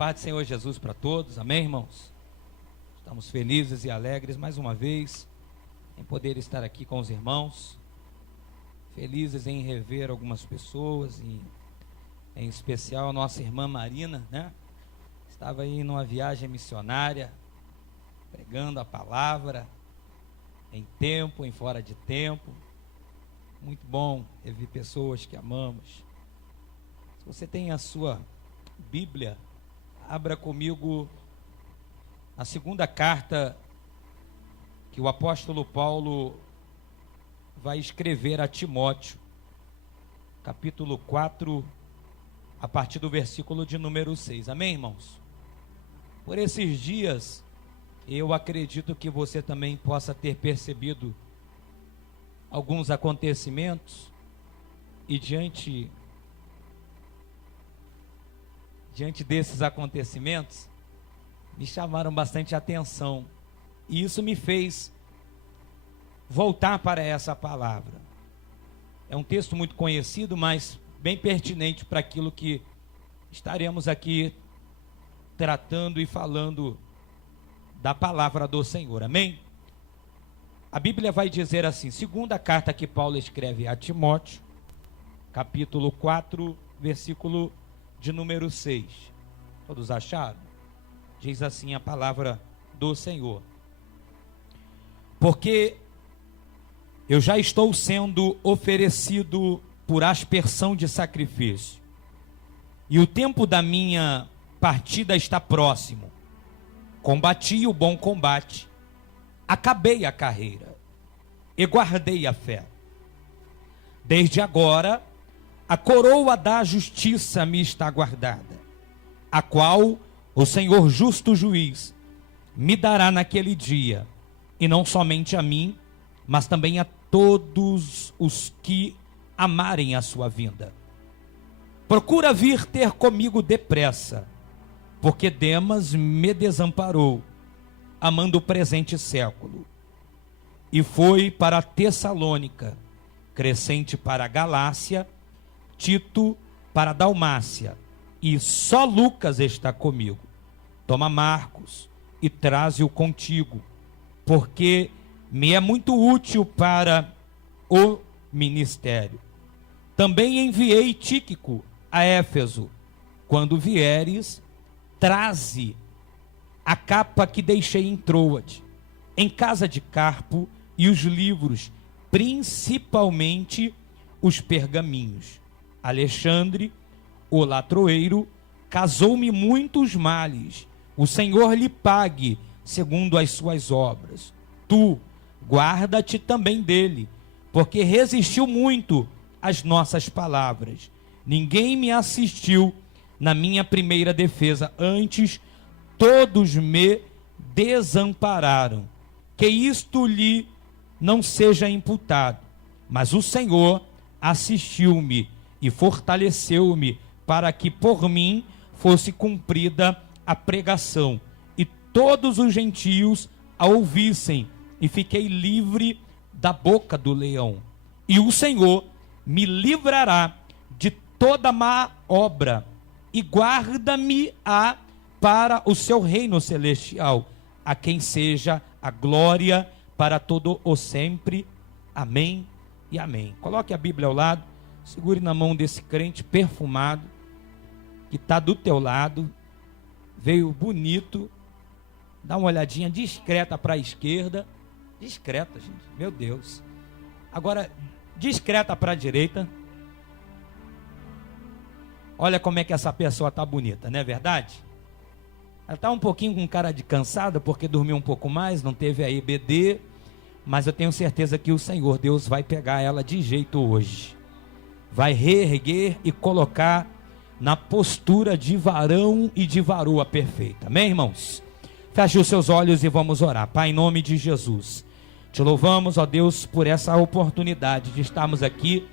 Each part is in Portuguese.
Paz do Senhor Jesus para todos, amém, irmãos? Estamos felizes e alegres mais uma vez em poder estar aqui com os irmãos, felizes em rever algumas pessoas, em especial a nossa irmã Marina, né? Estava aí numa viagem missionária, pregando a palavra, em tempo, em fora de tempo. Muito bom rever pessoas que amamos. Se você tem a sua Bíblia, abra comigo a segunda carta que o apóstolo Paulo vai escrever a Timóteo, capítulo 4, a partir do versículo de número 6. Amém, irmãos? Por esses dias, eu acredito que você também possa ter percebido alguns acontecimentos e diante desses acontecimentos me chamaram bastante atenção e isso me fez voltar para essa palavra. É um texto muito conhecido, mas bem pertinente para aquilo que estaremos aqui tratando e falando da palavra do Senhor, amém? A Bíblia vai dizer assim, segunda carta que Paulo escreve a Timóteo, capítulo 4, versículo de número 6. Todos acharam? Diz assim a palavra do Senhor: porque eu já estou sendo oferecido por aspersão de sacrifício, e o tempo da minha partida está próximo. Combati o bom combate, acabei a carreira e guardei a fé. Desde agora, a coroa da justiça me está guardada, a qual o Senhor justo juiz me dará naquele dia, e não somente a mim, mas também a todos os que amarem a sua vinda. Procura vir ter comigo depressa, porque Demas me desamparou, amando o presente século, e foi para Tessalônica, Crescente para a Galácia, Tito para a Dalmácia, e só Lucas está comigo. Toma Marcos e traze-o contigo, porque me é muito útil para o ministério. Também enviei Tíquico a Éfeso. Quando vieres, traze a capa que deixei em Troade, em casa de Carpo, e os livros, principalmente os pergaminhos. Alexandre, o latroeiro, causou-me muitos males. O Senhor lhe pague segundo as suas obras. Tu, guarda-te também dele, porque resistiu muito às nossas palavras. Ninguém me assistiu na minha primeira defesa, antes todos me desampararam. Que isto lhe não seja imputado, mas o Senhor assistiu-me e fortaleceu-me para que por mim fosse cumprida a pregação, e todos os gentios a ouvissem, e fiquei livre da boca do leão. E o Senhor me livrará de toda má obra, e guarda-me-á para o seu reino celestial, a quem seja a glória para todo o sempre. Amém e amém. Coloque a Bíblia ao lado, segure na mão desse crente perfumado, que está do teu lado, veio bonito, dá uma olhadinha discreta para a esquerda, discreta, gente, meu Deus. Agora, discreta para a direita. Olha como é que essa pessoa está bonita, não é verdade? Ela está um pouquinho com cara de cansada, porque dormiu um pouco mais, não teve a EBD, mas eu tenho certeza que o Senhor Deus vai pegar ela de jeito hoje, vai reerguer e colocar na postura de varão e de varoa perfeita, amém, irmãos? Feche os seus olhos e vamos orar. Pai, em nome de Jesus, te louvamos, ó Deus, por essa oportunidade de estarmos aqui,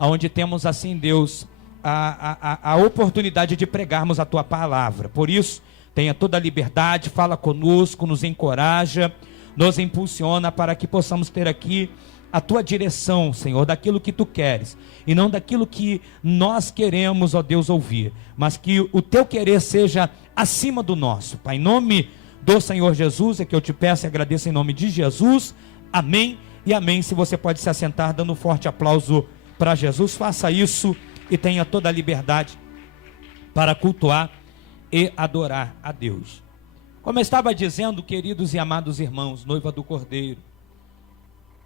onde temos assim, Deus, a oportunidade de pregarmos a tua palavra. Por isso, tenha toda a liberdade, fala conosco, nos encoraja, nos impulsiona para que possamos ter aqui a tua direção, Senhor, daquilo que tu queres, e não daquilo que nós queremos, ó Deus, ouvir, mas que o teu querer seja acima do nosso. Pai, em nome do Senhor Jesus é que eu te peço e agradeço em nome de Jesus. Amém e amém. Se você pode se assentar dando um forte aplauso para Jesus, faça isso e tenha toda a liberdade para cultuar e adorar a Deus. Como eu estava dizendo, queridos e amados irmãos, noiva do Cordeiro,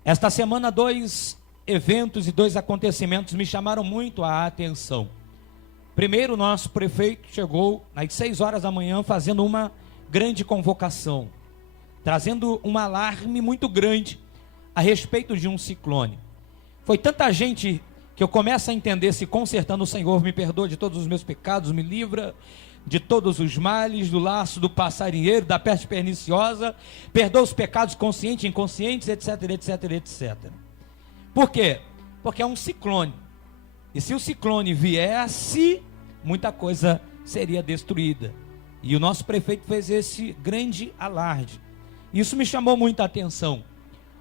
esta semana 2 eventos e 2 acontecimentos me chamaram muito a atenção. Primeiro, nosso prefeito chegou às 6 horas da manhã fazendo uma grande convocação, trazendo um alarme muito grande a respeito de um ciclone. Foi tanta gente que eu começo a entender, se consertando, o Senhor me perdoa de todos os meus pecados, me livra de todos os males, do laço do passarinheiro, da peste perniciosa, perdoa os pecados conscientes, inconscientes, etc, etc, etc. Por quê? Porque é um ciclone. E se o ciclone viesse, muita coisa seria destruída. E o nosso prefeito fez esse grande alarde. Isso me chamou muita atenção.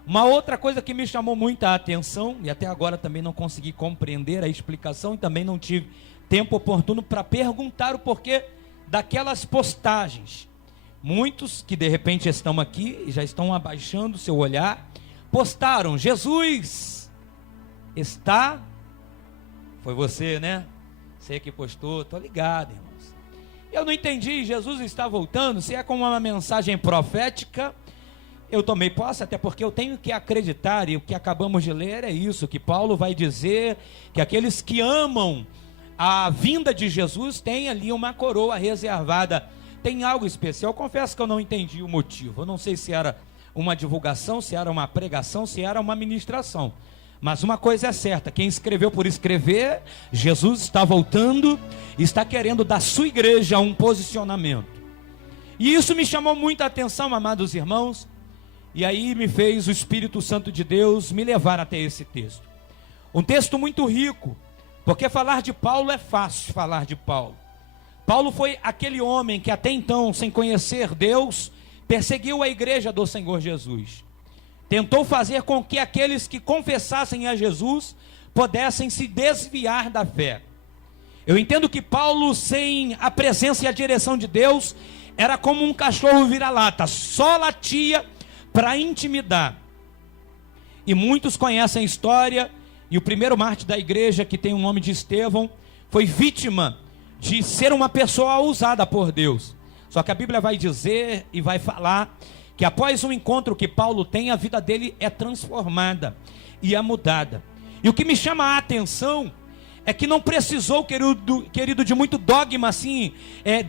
Uma outra coisa que me chamou muita atenção, e até agora também não consegui compreender a explicação, e também não tive tempo oportuno para perguntar o porquê daquelas postagens. Muitos que de repente estão aqui e já estão abaixando seu olhar, postaram: Jesus está... Foi você, né? Você que postou, estou ligado, irmãos. Eu não entendi, Jesus está voltando, se é como uma mensagem profética. Eu tomei posse, até porque eu tenho que acreditar, e o que acabamos de ler é isso, que Paulo vai dizer que aqueles que amam a vinda de Jesus têm ali uma coroa reservada, tem algo especial. Eu confesso que eu não entendi o motivo, eu não sei se era uma divulgação, se era uma pregação, se era uma ministração, mas uma coisa é certa, quem escreveu por escrever, Jesus está voltando, está querendo da sua igreja um posicionamento, e isso me chamou muita atenção, amados irmãos, e aí me fez o Espírito Santo de Deus me levar até esse texto, um texto muito rico, porque falar de Paulo é fácil falar de Paulo. Paulo foi aquele homem que até então, sem conhecer Deus, perseguiu a igreja do Senhor Jesus. Tentou fazer com que aqueles que confessassem a Jesus pudessem se desviar da fé. Eu entendo que Paulo, sem a presença e a direção de Deus, era como um cachorro vira-lata, só latia para intimidar. E muitos conhecem a história. E o primeiro mártir da igreja, que tem o nome de Estevão, foi vítima de ser uma pessoa usada por Deus. Só que a Bíblia vai dizer e vai falar que após um encontro que Paulo tem, a vida dele é transformada e é mudada. E o que me chama a atenção é que não precisou, querido, de muito dogma assim,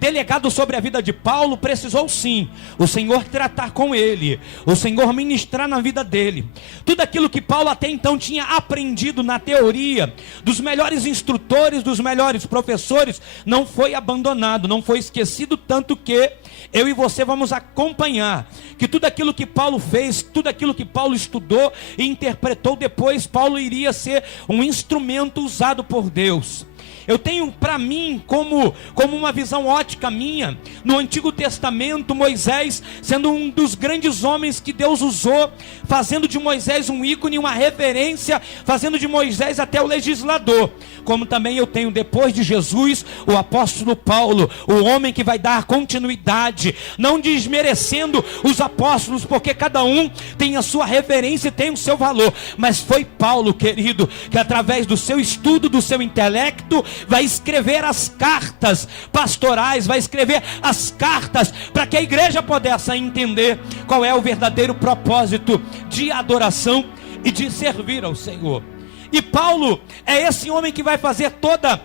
delegado sobre a vida de Paulo. Precisou sim o Senhor tratar com ele, o Senhor ministrar na vida dele. Tudo aquilo que Paulo até então tinha aprendido na teoria, dos melhores instrutores, dos melhores professores, não foi abandonado, não foi esquecido, tanto que eu e você vamos acompanhar que tudo aquilo que Paulo fez, tudo aquilo que Paulo estudou e interpretou, depois Paulo iria ser um instrumento usado por Deus. Eu tenho para mim como uma visão ótica minha, no Antigo Testamento, Moisés sendo um dos grandes homens que Deus usou, fazendo de Moisés um ícone, uma referência, fazendo de Moisés até o legislador. Como também eu tenho depois de Jesus o apóstolo Paulo, o homem que vai dar continuidade, não desmerecendo os apóstolos, porque cada um tem a sua referência e tem o seu valor, mas foi Paulo, querido, que através do seu estudo, do seu intelecto, vai escrever as cartas pastorais, vai escrever as cartas para que a igreja pudesse entender qual é o verdadeiro propósito de adoração e de servir ao Senhor. E Paulo é esse homem que vai fazer toda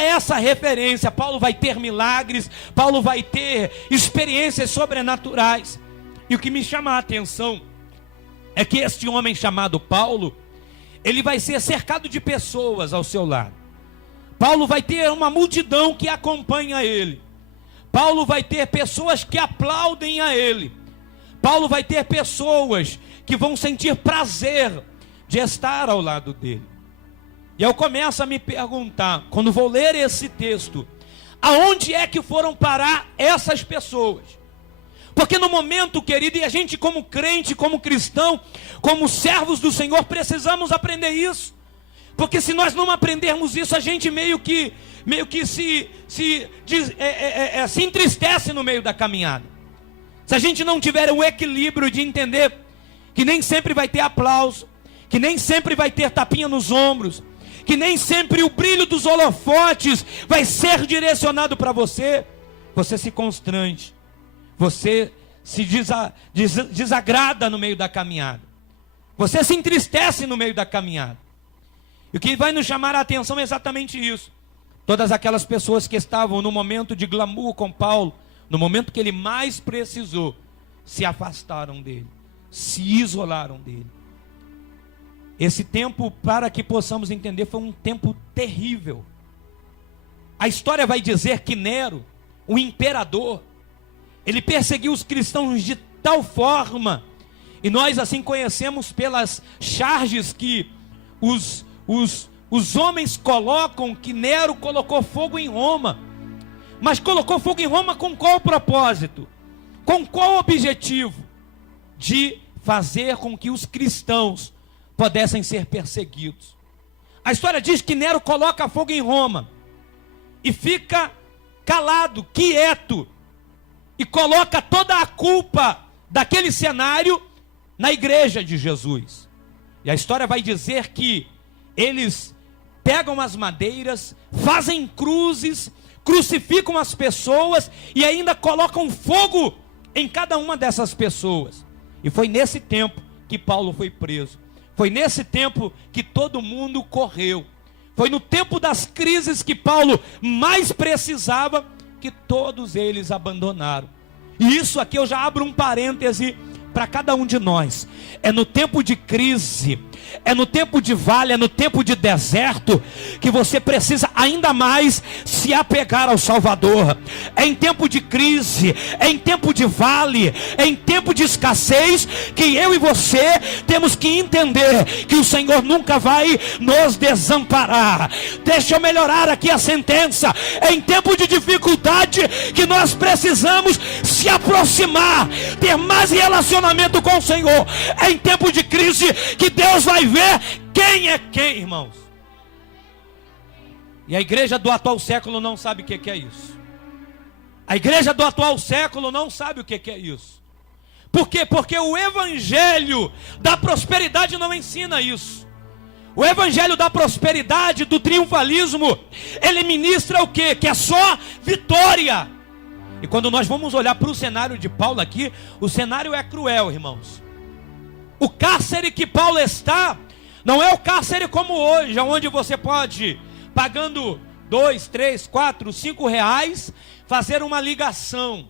essa referência. Paulo vai ter milagres, Paulo vai ter experiências sobrenaturais. E o que me chama a atenção é que este homem chamado Paulo, ele vai ser cercado de pessoas ao seu lado. Paulo vai ter uma multidão que acompanha ele. Paulo vai ter pessoas que aplaudem a ele. Paulo vai ter pessoas que vão sentir prazer de estar ao lado dele. E eu começo a me perguntar, quando vou ler esse texto, aonde é que foram parar essas pessoas? Porque no momento, querido, e a gente como crente, como cristão, como servos do Senhor, precisamos aprender isso. Porque se nós não aprendermos isso, a gente meio que se entristece no meio da caminhada. Se a gente não tiver o equilíbrio de entender que nem sempre vai ter aplauso, que nem sempre vai ter tapinha nos ombros, que nem sempre o brilho dos holofotes vai ser direcionado para você, você se constrange, você se desagrada no meio da caminhada, você se entristece no meio da caminhada. E o que vai nos chamar a atenção é exatamente isso. Todas aquelas pessoas que estavam no momento de glamour com Paulo, no momento que ele mais precisou, se afastaram dele, se isolaram dele. Esse tempo, para que possamos entender, foi um tempo terrível. A história vai dizer que Nero, o imperador, ele perseguiu os cristãos de tal forma, e nós assim conhecemos pelas charges que os homens colocam, que Nero colocou fogo em Roma. Mas colocou fogo em Roma com qual propósito? Com qual objetivo? De fazer com que os cristãos pudessem ser perseguidos. A história diz que Nero coloca fogo em Roma e fica calado, quieto, e coloca toda a culpa daquele cenário na igreja de Jesus. E a história vai dizer que eles pegam as madeiras, fazem cruzes, crucificam as pessoas e ainda colocam fogo em cada uma dessas pessoas. E foi nesse tempo que Paulo foi preso. Foi nesse tempo que todo mundo correu. Foi no tempo das crises que Paulo mais precisava, que todos eles abandonaram. E isso aqui eu já abro um parêntese para cada um de nós. É no tempo de crise, é no tempo de vale, é no tempo de deserto, que você precisa ainda mais se apegar ao Salvador. É em tempo de crise, é em tempo de vale, é em tempo de escassez, que eu e você temos que entender que o Senhor nunca vai nos desamparar. Deixa eu melhorar aqui a sentença. É em tempo de dificuldade que nós precisamos se aproximar, ter mais relacionamento com o Senhor. É em tempo de crise que Deus vai ver quem é quem, irmãos. E a igreja do atual século não sabe o que é isso. A igreja do atual século não sabe o que é isso. Por quê? Porque o evangelho da prosperidade não ensina isso. O evangelho da prosperidade, do triunfalismo, ele ministra o quê? Que é só vitória. E quando nós vamos olhar para o cenário de Paulo aqui, o cenário é cruel, irmãos. O cárcere que Paulo está, não é o cárcere como hoje, onde você pode, pagando 2, 3, 4, 5 reais, fazer uma ligação.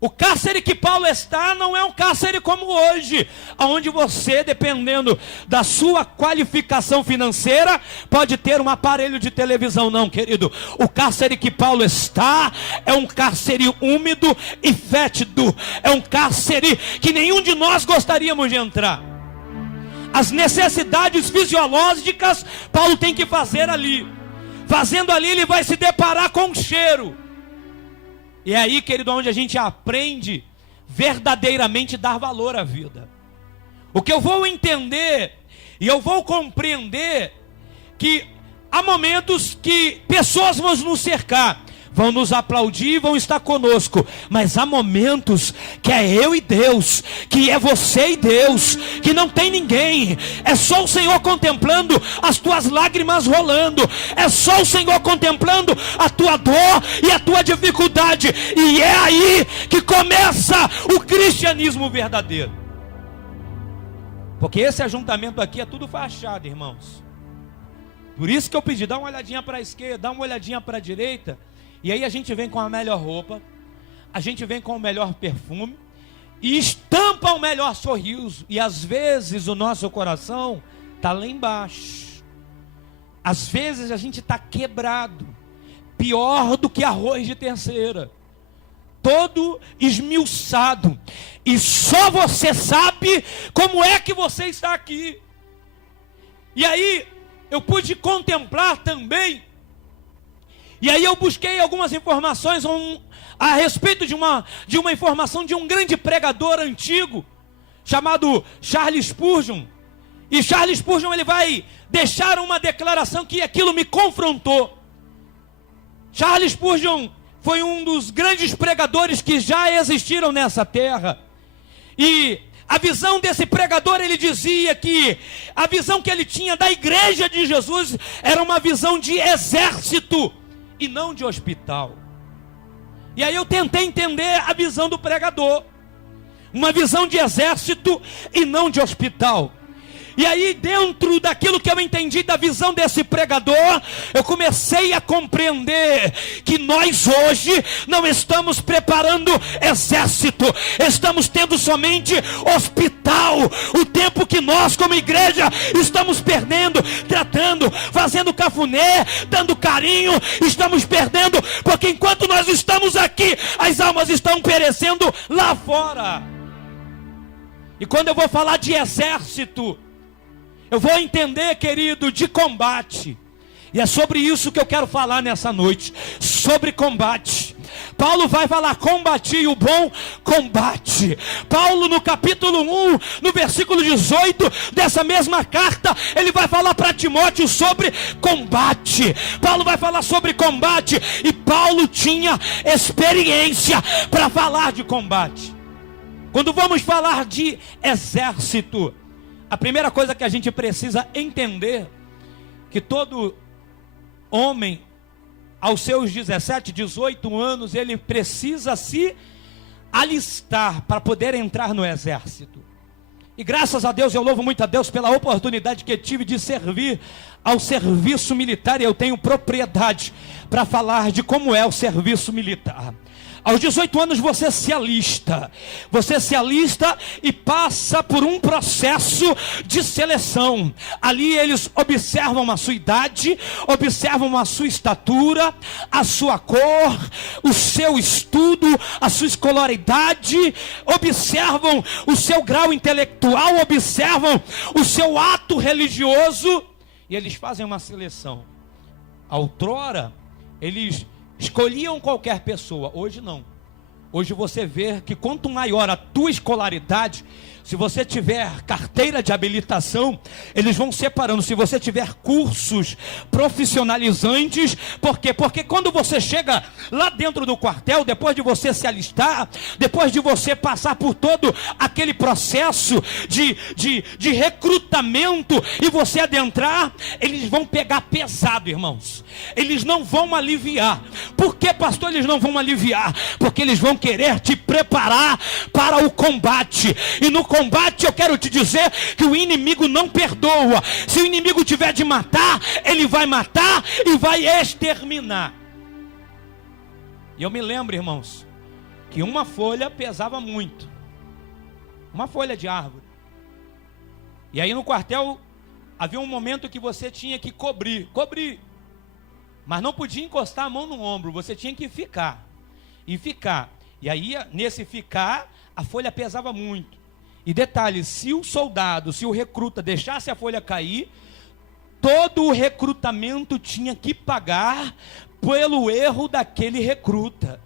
O cárcere que Paulo está não é um cárcere como hoje, onde você, dependendo da sua qualificação financeira, pode ter um aparelho de televisão. Não, querido. O cárcere que Paulo está é um cárcere úmido e fétido. É um cárcere que nenhum de nós gostaríamos de entrar. As necessidades fisiológicas Paulo tem que fazer ali. Fazendo ali, ele vai se deparar com um cheiro. E é aí, querido, onde a gente aprende verdadeiramente dar valor à vida. O que eu vou entender e eu vou compreender que há momentos que pessoas vão nos cercar, vão nos aplaudir, vão estar conosco, mas há momentos que é eu e Deus, que é você e Deus, que não tem ninguém, é só o Senhor contemplando as tuas lágrimas rolando, é só o Senhor contemplando a tua dor e a tua dificuldade, e é aí que começa o cristianismo verdadeiro. Porque esse ajuntamento aqui é tudo fachada, irmãos. Por isso que eu pedi, dá uma olhadinha para a esquerda, dá uma olhadinha para a direita. E aí a gente vem com a melhor roupa, a gente vem com o melhor perfume e estampa o melhor sorriso. E às vezes o nosso coração está lá embaixo. Às vezes a gente está quebrado, pior do que arroz de terceira, todo esmiuçado. E só você sabe como é que você está aqui. E aí eu pude contemplar também. E aí eu busquei algumas informações a respeito de uma informação de um grande pregador antigo, chamado Charles Spurgeon. E Charles Spurgeon, ele vai deixar uma declaração que aquilo me confrontou. Charles Spurgeon foi um dos grandes pregadores que já existiram nessa terra. E a visão desse pregador, ele dizia que a visão que ele tinha da igreja de Jesus era uma visão de exército e não de hospital. E aí eu tentei entender a visão do pregador, uma visão de exército e não de hospital. E aí, dentro daquilo que eu entendi da visão desse pregador, eu comecei a compreender que nós hoje não estamos preparando exército, estamos tendo somente hospital. O tempo que nós, como igreja, estamos perdendo, tratando, fazendo cafuné, dando carinho, estamos perdendo, porque enquanto nós estamos aqui, as almas estão perecendo lá fora. E quando eu vou falar de exército, eu vou entender, querido, de combate. E é sobre isso que eu quero falar nessa noite. Sobre combate. Paulo vai falar: combati o bom combate. Paulo, no capítulo 1, no versículo 18 dessa mesma carta, ele vai falar para Timóteo sobre combate. Paulo vai falar sobre combate. E Paulo tinha experiência para falar de combate. Quando vamos falar de exército, a primeira coisa que a gente precisa entender, que todo homem, aos seus 17, 18 anos, ele precisa se alistar para poder entrar no exército. E graças a Deus, eu louvo muito a Deus pela oportunidade que tive de servir ao serviço militar, e eu tenho propriedade para falar de como é o serviço militar. Aos 18 anos você se alista e passa por um processo de seleção. Ali eles observam a sua idade, observam a sua estatura, a sua cor, o seu estudo, a sua escolaridade, observam o seu grau intelectual, observam o seu ato religioso, e eles fazem uma seleção. Outrora, eles escolhiam qualquer pessoa, hoje não. Hoje você vê que quanto maior a tua escolaridade, se você tiver carteira de habilitação, eles vão separando. Se você tiver cursos profissionalizantes, por quê? Porque quando você chega lá dentro do quartel, depois de você se alistar, depois de você passar por todo aquele processo de recrutamento e você adentrar, eles vão pegar pesado, irmãos. Eles não vão aliviar. Por que, pastor, eles não vão aliviar? Porque eles vão querer te preparar para o combate. E no combate eu quero te dizer que o inimigo não perdoa. Se o inimigo tiver de matar, ele vai matar e vai exterminar. E eu me lembro, irmãos, que uma folha pesava muito. Uma folha de árvore. E aí no quartel havia um momento que você tinha que cobrir. Mas não podia encostar a mão no ombro, você tinha que ficar. E aí nesse ficar, a folha pesava muito. E detalhe, se o recruta deixasse a folha cair, todo o recrutamento tinha que pagar pelo erro daquele recruta.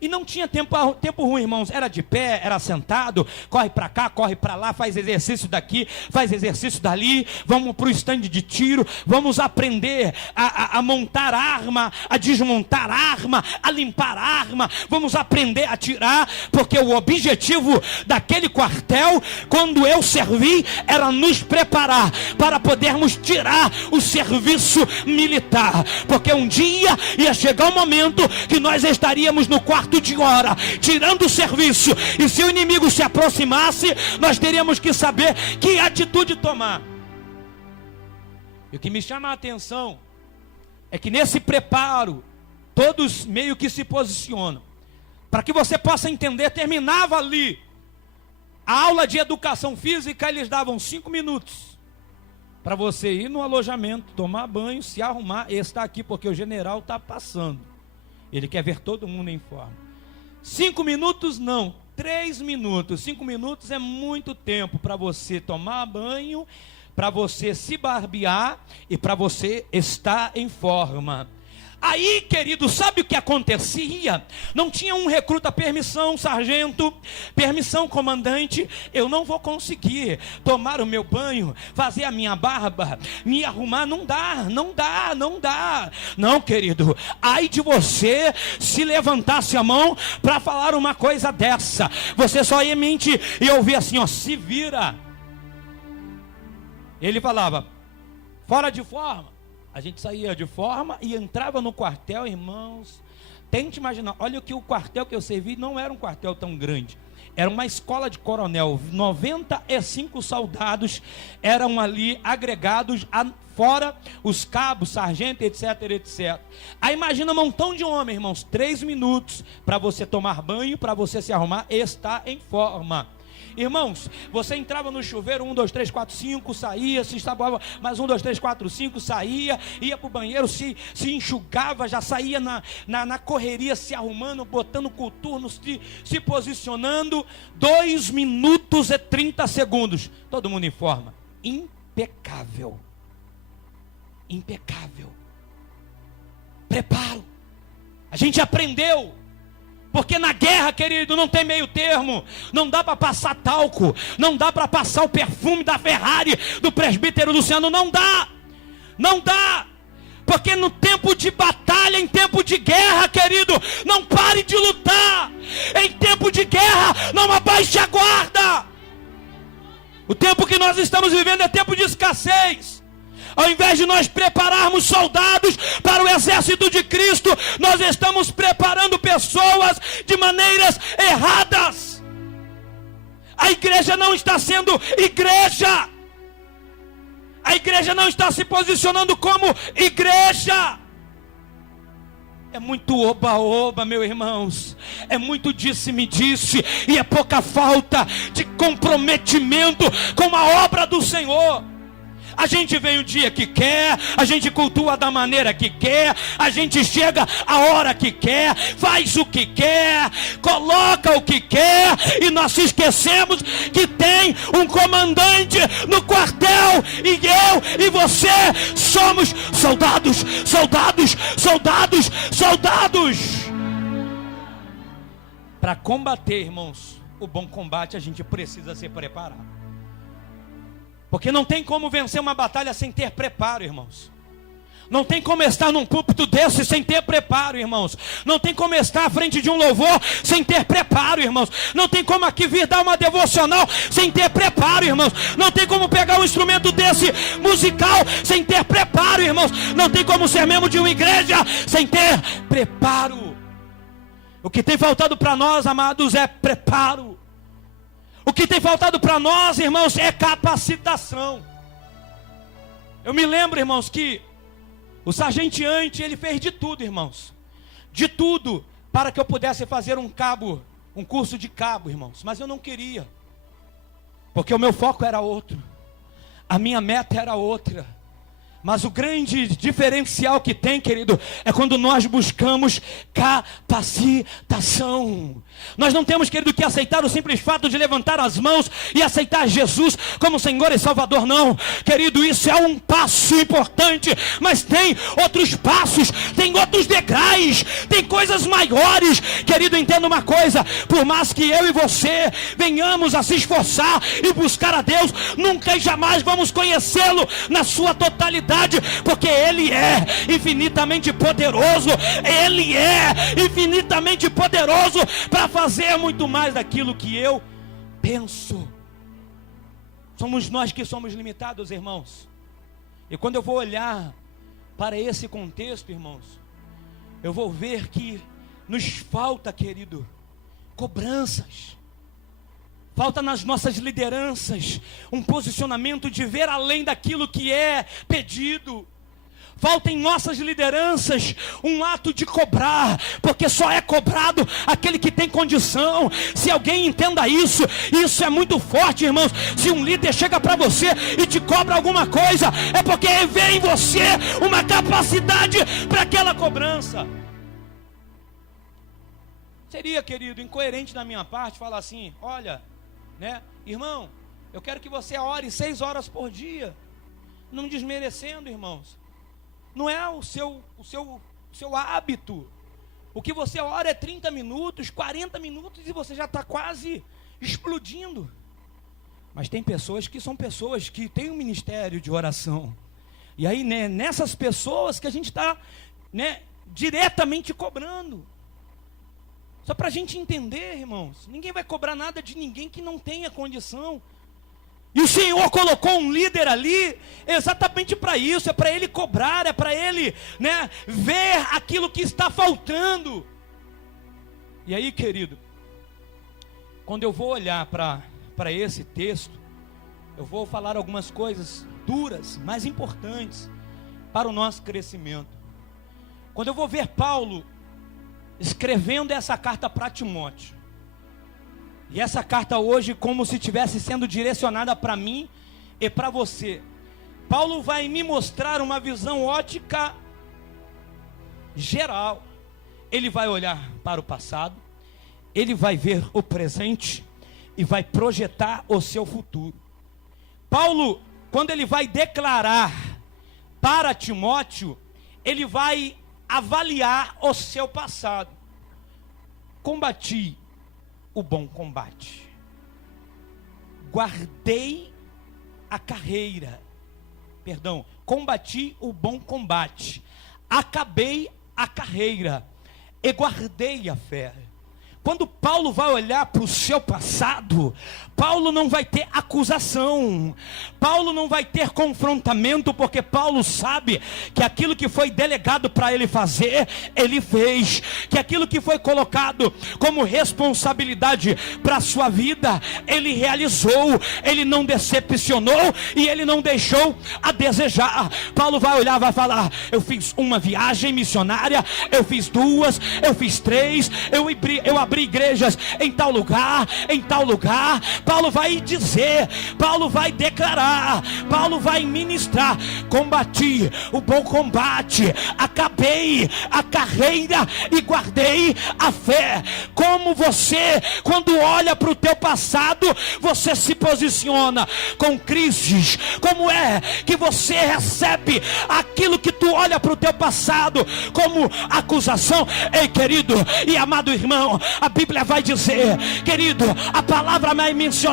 E não tinha tempo ruim, irmãos. Era de pé, era sentado, corre para cá, corre para lá, faz exercício daqui, faz exercício dali, vamos para o estande de tiro, vamos aprender a montar arma, a desmontar arma, a limpar arma, vamos aprender a atirar, porque o objetivo daquele quartel, quando eu servi, era nos preparar para podermos tirar o serviço militar, porque um dia ia chegar um momento que nós estaríamos no quarto de hora, tirando o serviço, e se o inimigo se aproximasse, nós teríamos que saber que atitude tomar. E o que me chama a atenção é que nesse preparo, todos meio que se posicionam, para que você possa entender. Terminava ali a aula de educação física, eles davam 5 minutos para você ir no alojamento, tomar banho, se arrumar e estar aqui, porque o general está passando. Ele quer ver todo mundo em forma. 5 minutos não, 3 minutos. 5 minutos é muito tempo para você tomar banho, para você se barbear e para você estar em forma. Aí, querido, sabe o que acontecia? Não tinha um recruta, permissão, sargento, permissão, comandante, eu não vou conseguir tomar o meu banho, fazer a minha barba, me arrumar, não dá. Não, querido, ai de você se levantasse a mão para falar uma coisa dessa. Você só ia mentir e ouvir assim, ó, se vira. Ele falava, fora de forma. A gente saía de forma e entrava no quartel, irmãos. Tente imaginar, olha que o quartel que eu servi não era um quartel tão grande. Era uma escola de coronel. 95 soldados eram ali agregados, fora os cabos, sargento, etc, etc. Aí imagina um montão de homens, irmãos. 3 minutos para você tomar banho, para você se arrumar e estar em forma. Irmãos, você entrava no chuveiro, 1, 2, 3, 4, 5, saía, se estava mais 1, 2, 3, 4, 5, saía, ia para o banheiro, se enxugava, já saía na correria, se arrumando, botando coturno, se posicionando. 2 minutos e 30 segundos, todo mundo em forma. Impecável. Impecável. Preparo. A gente aprendeu. Porque na guerra, querido, não tem meio termo. Não dá para passar talco. Não dá para passar o perfume da Ferrari, do presbítero Luciano. Não dá. Não dá. Porque no tempo de batalha, em tempo de guerra, querido, não pare de lutar. Em tempo de guerra, não abaixe a guarda. O tempo que nós estamos vivendo é tempo de escassez. Ao invés de nós prepararmos soldados para o exército de Cristo, nós estamos preparando pessoas de maneiras erradas. A igreja não está sendo igreja. A igreja não está se posicionando como igreja. É muito oba-oba, meus irmãos. É muito disse-me-disse. E é pouca falta de comprometimento com a obra do Senhor. A gente vem o dia que quer, a gente cultua da maneira que quer, a gente chega a hora que quer, faz o que quer, coloca o que quer, e nós esquecemos que tem um comandante no quartel, e eu e você somos soldados, soldados, soldados, soldados. Para combater, irmãos, o bom combate, a gente precisa se preparar. Porque não tem como vencer uma batalha sem ter preparo, irmãos. Não tem como estar num púlpito desse sem ter preparo, irmãos. Não tem como estar à frente de um louvor sem ter preparo, irmãos. Não tem como aqui vir dar uma devocional sem ter preparo, irmãos. Não tem como pegar um instrumento desse musical sem ter preparo, irmãos. Não tem como ser membro de uma igreja sem ter preparo. O que tem faltado para nós, amados, é preparo. O que tem faltado para nós, irmãos, é capacitação. Eu me lembro, irmãos, que o sargenteante, ele fez de tudo, irmãos. De tudo, para que eu pudesse fazer um curso de cabo, irmãos. Mas eu não queria. Porque o meu foco era outro. A minha meta era outra. Mas o grande diferencial que tem, querido, é quando nós buscamos capacitação. Nós não temos, querido, que aceitar o simples fato de levantar as mãos e aceitar Jesus como Senhor e Salvador, não. Querido, isso é um passo importante, mas tem outros passos, tem outros degraus, tem coisas maiores. Querido, entenda uma coisa, por mais que eu e você venhamos a se esforçar e buscar a Deus, nunca e jamais vamos conhecê-lo na sua totalidade. Porque Ele é infinitamente poderoso. Ele é infinitamente poderoso para fazer muito mais daquilo que eu penso. Somos nós que somos limitados, irmãos. E quando eu vou olhar para esse contexto, irmãos, eu vou ver que nos falta, querido, cobranças. Falta nas nossas lideranças um posicionamento de ver além daquilo que é pedido. Falta em nossas lideranças um ato de cobrar, porque só é cobrado aquele que tem condição. Se alguém entenda isso, isso é muito forte, irmãos. Se um líder chega para você e te cobra alguma coisa, é porque vê em você uma capacidade para aquela cobrança. Seria, querido, incoerente da minha parte falar assim: olha, irmão, eu quero que você ore 6 horas por dia, não desmerecendo, irmãos. Não é o seu seu hábito. O que você ora é 30 minutos, 40 minutos e você já está quase explodindo. Mas tem pessoas que têm um ministério de oração. E aí, né, nessas pessoas que a gente está, né, diretamente cobrando. Só para a gente entender, irmãos, ninguém vai cobrar nada de ninguém que não tenha condição. E o Senhor colocou um líder ali exatamente para isso, é para ele cobrar, é para ele, né, ver aquilo que está faltando. E aí, querido, quando eu vou olhar para esse texto, eu vou falar algumas coisas duras, mas importantes para o nosso crescimento. Quando eu vou ver Paulo escrevendo essa carta para Timóteo, e essa carta hoje como se estivesse sendo direcionada para mim e para você, Paulo vai me mostrar uma visão ótica geral. Ele vai olhar para o passado, ele vai ver o presente e vai projetar o seu futuro. Paulo, quando ele vai declarar para Timóteo, ele vai avaliar o seu passado. Combati o bom combate, combati o bom combate, acabei a carreira e guardei a fé. Quando Paulo vai olhar para o seu passado, Paulo não vai ter acusação, Paulo não vai ter confrontamento, porque Paulo sabe que aquilo que foi delegado para ele fazer, ele fez, que aquilo que foi colocado como responsabilidade para a sua vida, ele realizou, ele não decepcionou e ele não deixou a desejar. Paulo vai olhar, vai falar: eu fiz uma viagem missionária, eu fiz duas, eu fiz três, eu abri igrejas em tal lugar, em tal lugar. Paulo vai dizer, Paulo vai declarar, Paulo vai ministrar: combati o bom combate, acabei a carreira e guardei a fé. Como você, quando olha para o teu passado, você se posiciona com crises? Como é que você recebe aquilo que tu olha para o teu passado como acusação? Ei, querido e amado irmão, a Bíblia vai dizer, querido, a palavra vai mencionar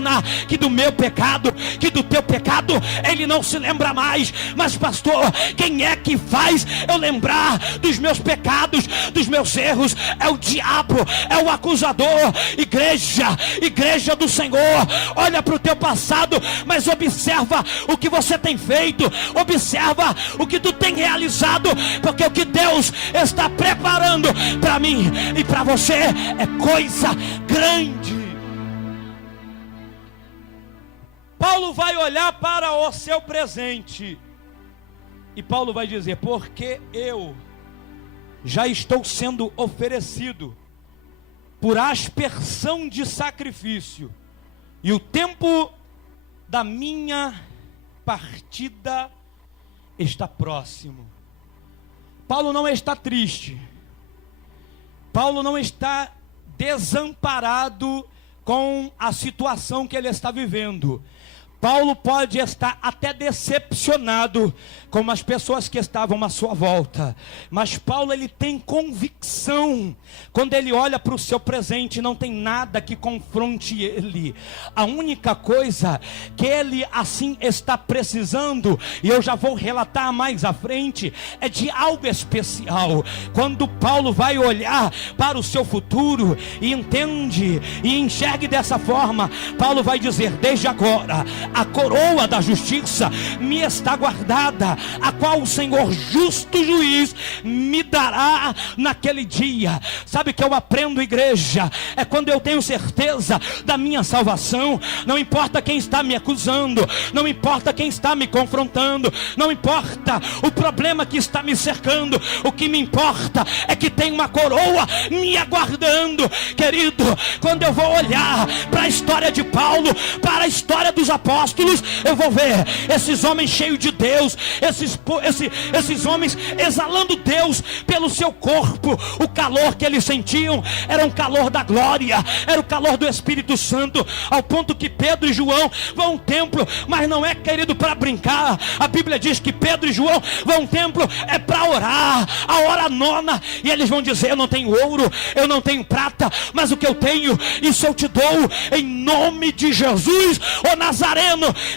que do meu pecado, que do teu pecado, ele não se lembra mais. Mas pastor, quem é que faz eu lembrar dos meus pecados, dos meus erros? É o diabo, é o acusador. Igreja do Senhor, olha para o teu passado, mas observa o que você tem feito, observa o que tu tem realizado, porque o que Deus está preparando para mim e para você é coisa grande. Paulo vai olhar para o seu presente e Paulo vai dizer: porque eu já estou sendo oferecido por aspersão de sacrifício, e o tempo da minha partida está próximo. Paulo não está triste, Paulo não está desamparado com a situação que ele está vivendo. Paulo pode estar até decepcionado com as pessoas que estavam à sua volta, mas Paulo, ele tem convicção. Quando ele olha para o seu presente, não tem nada que confronte ele. A única coisa que ele assim está precisando, e eu já vou relatar mais à frente, é de algo especial. Quando Paulo vai olhar para o seu futuro e entende e enxergue dessa forma, Paulo vai dizer: desde agora a coroa da justiça me está guardada, a qual o Senhor justo juiz me dará naquele dia. Sabe o que eu aprendo, igreja? É quando eu tenho certeza da minha salvação, não importa quem está me acusando, não importa quem está me confrontando, não importa o problema que está me cercando, o que me importa é que tem uma coroa me aguardando. Querido, quando eu vou olhar para a história de Paulo, para a história dos apóstolos, apóstolos, eu vou ver esses homens cheios de Deus, esses homens exalando Deus pelo seu corpo. O calor que eles sentiam era um calor da glória, era o calor do Espírito Santo, ao ponto que Pedro e João vão ao templo, mas não é, querido, para brincar. A Bíblia diz que Pedro e João vão ao templo é para orar, a hora nona, e eles vão dizer: eu não tenho ouro, eu não tenho prata, mas o que eu tenho, isso eu te dou, em nome de Jesus, o Nazareno.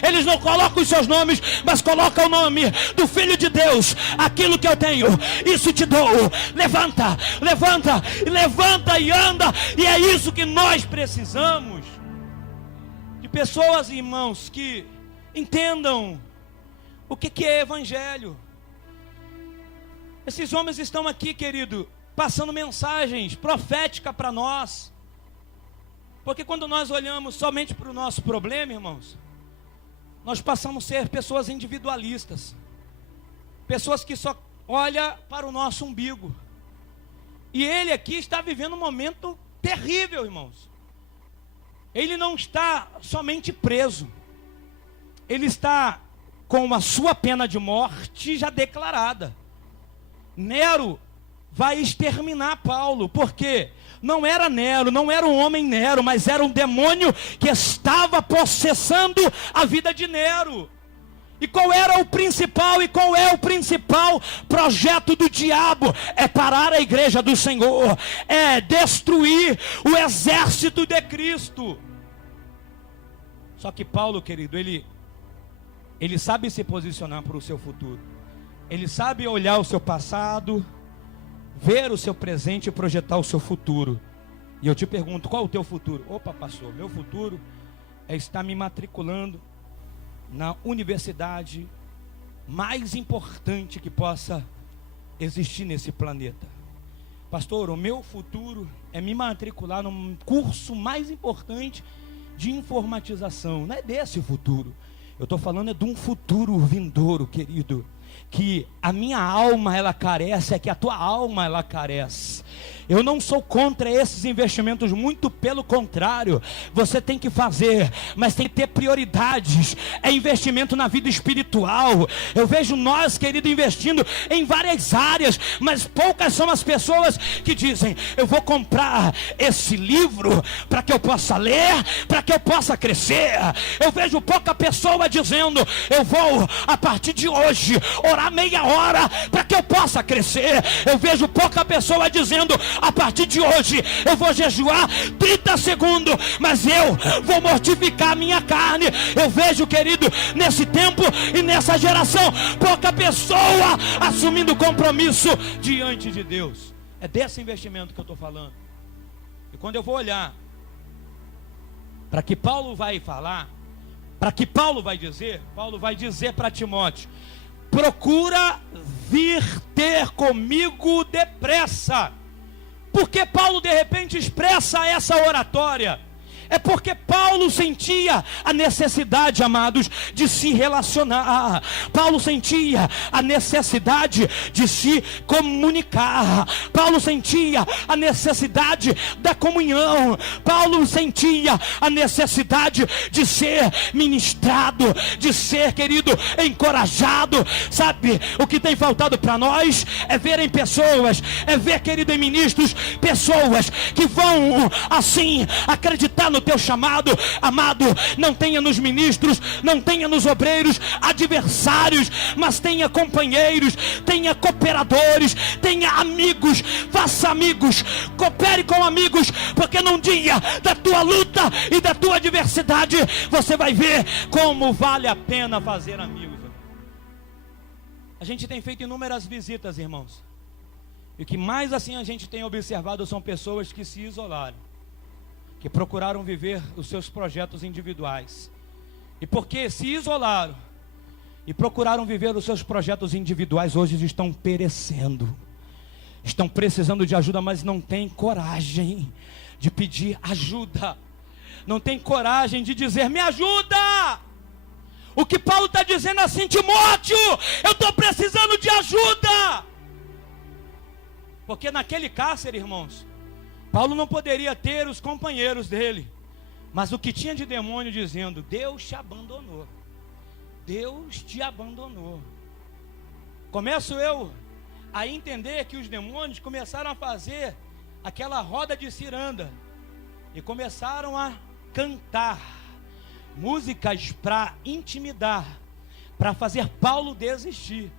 Eles não colocam os seus nomes, mas colocam o nome do Filho de Deus. Aquilo que eu tenho, isso te dou. Levanta, levanta, levanta e anda. E é isso que nós precisamos, de pessoas, irmãos, que entendam o que é evangelho. Esses homens estão aqui, querido, passando mensagens proféticas para nós. Porque quando nós olhamos somente para o nosso problema, irmãos, nós passamos a ser pessoas individualistas, pessoas que só olham para o nosso umbigo. E ele aqui está vivendo um momento terrível, irmãos. Ele não está somente preso, ele está com a sua pena de morte já declarada. Nero vai exterminar Paulo, porque não era Nero, não era um homem Nero, mas era um demônio que estava possessando a vida de Nero. E qual era o principal, e qual é o principal projeto do diabo? É parar a igreja do Senhor, é destruir o exército de Cristo. Só que Paulo, querido, ele sabe se posicionar para o seu futuro. Ele sabe olhar o seu passado, ver o seu presente e projetar o seu futuro. E eu te pergunto, qual é o teu futuro? Opa, pastor, meu futuro é estar me matriculando na universidade mais importante que possa existir nesse planeta. Pastor, o meu futuro é me matricular num curso mais importante de informatização. Não é desse o futuro. Eu estou falando de um futuro vindouro, querido, que a minha alma ela carece, é que a tua alma ela carece. Eu não sou contra esses investimentos, muito pelo contrário. Você tem que fazer, mas tem que ter prioridades. É investimento na vida espiritual. Eu vejo nós, querido, investindo em várias áreas, mas poucas são as pessoas que dizem: eu vou comprar esse livro para que eu possa ler, para que eu possa crescer. Eu vejo pouca pessoa dizendo: eu vou, a partir de hoje, orar meia hora para que eu possa crescer. Eu vejo pouca pessoa dizendo: a partir de hoje eu vou jejuar 30 segundos, mas eu vou mortificar a minha carne. Eu vejo, querido, nesse tempo e nessa geração, pouca pessoa assumindo compromisso diante de Deus. É desse investimento que eu estou falando. E quando eu vou olhar para que Paulo vai falar, para que Paulo vai dizer para Timóteo: procura vir ter comigo depressa. Porque Paulo de repente expressa essa oratória? É porque Paulo sentia a necessidade, amados, de se relacionar. Paulo sentia a necessidade de se comunicar. Paulo sentia a necessidade da comunhão. Paulo sentia a necessidade de ser ministrado, de ser, querido, encorajado. Sabe, o que tem faltado para nós é ver em pessoas, é ver, querido, em ministros, pessoas que vão assim acreditar no teu chamado. Amado, não tenha nos ministros, não tenha nos obreiros adversários, mas tenha companheiros, tenha cooperadores, tenha amigos. Faça amigos, coopere com amigos, porque num dia da tua luta e da tua adversidade, você vai ver como vale a pena fazer amigos. A gente tem feito inúmeras visitas, irmãos, e o que mais assim a gente tem observado são pessoas que se isolaram, que procuraram viver os seus projetos individuais. E porque se isolaram e procuraram viver os seus projetos individuais, hoje estão perecendo. Estão precisando de ajuda, mas não têm coragem de pedir ajuda. Não têm coragem de dizer: me ajuda. O que Paulo está dizendo assim: Timóteo, eu estou precisando de ajuda. Porque naquele cárcere, irmãos, Paulo não poderia ter os companheiros dele. Mas o que tinha de demônio dizendo: Deus te abandonou, Deus te abandonou. Começo eu a entender que os demônios começaram a fazer aquela roda de ciranda e começaram a cantar músicas para intimidar, para fazer Paulo desistir.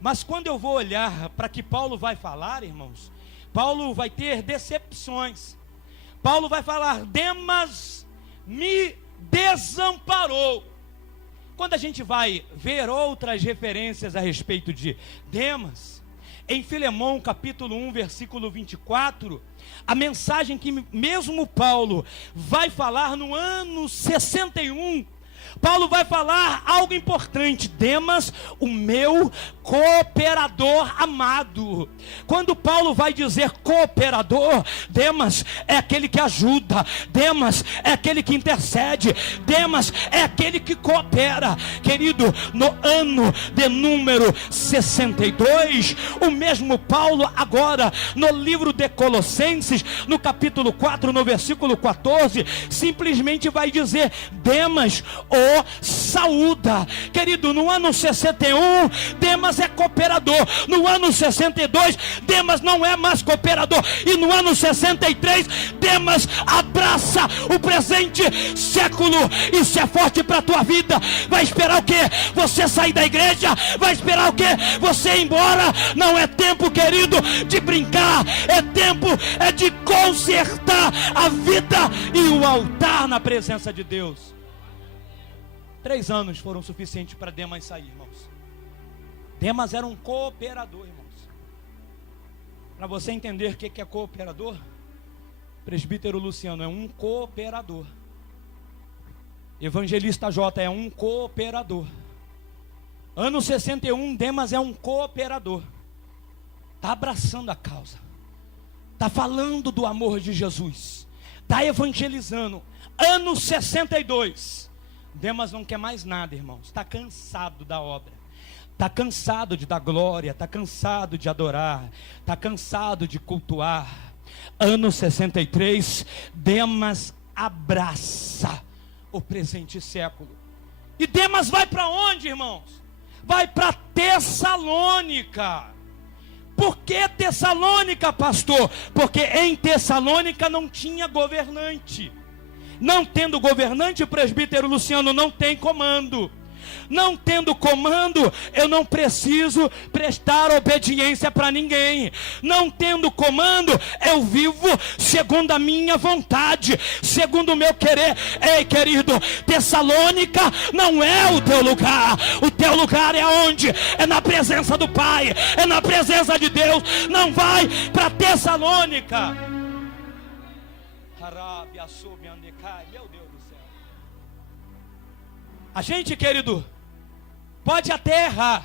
Mas quando eu vou olhar para que Paulo vai falar, irmãos, Paulo vai ter decepções. Paulo vai falar: Demas me desamparou. Quando a gente vai ver outras referências a respeito de Demas, em Filemão capítulo 1, versículo 24, a mensagem que mesmo Paulo vai falar no ano 61, Paulo vai falar algo importante: Demas, o meu cooperador amado. Quando Paulo vai dizer cooperador, Demas é aquele que ajuda, Demas é aquele que intercede, Demas é aquele que coopera. Querido, no ano de número 62, o mesmo Paulo agora no livro de Colossenses, no capítulo 4, no versículo 14, simplesmente vai dizer: Demas o saúda. Querido, no ano 61, Demas é cooperador. No ano 62, Demas não é mais cooperador. E no ano 63, Demas abraça o presente século. Isso é forte para a tua vida. Vai esperar o quê? Você sair da igreja? Vai esperar o quê? Você ir embora? Não é tempo, querido, de brincar. É tempo de consertar a vida e o altar na presença de Deus. 3 anos foram suficientes para Demas sair, irmãos. Demas era um cooperador, irmãos. Para você entender o que é cooperador, presbítero Luciano é um cooperador. Evangelista J é um cooperador. Ano 61, Demas é um cooperador. Está abraçando a causa, está falando do amor de Jesus, está evangelizando. Ano 62, Demas não quer mais nada, irmãos. Está cansado da obra, está cansado de dar glória, está cansado de adorar, está cansado de cultuar. Ano 63, Demas abraça o presente século. E Demas vai para onde, irmãos? Vai para Tessalônica. Por que Tessalônica, pastor? Porque em Tessalônica não tinha governante. Não tendo governante, presbítero Luciano, não tem comando. Não tendo comando, eu não preciso prestar obediência para ninguém. Não tendo comando, eu vivo segundo a minha vontade, segundo o meu querer. Ei, querido, Tessalônica não é o teu lugar. O teu lugar é onde? É na presença do Pai, é na presença de Deus. Não vai para Tessalônica. Meu Deus do céu. A gente, querido, pode até errar,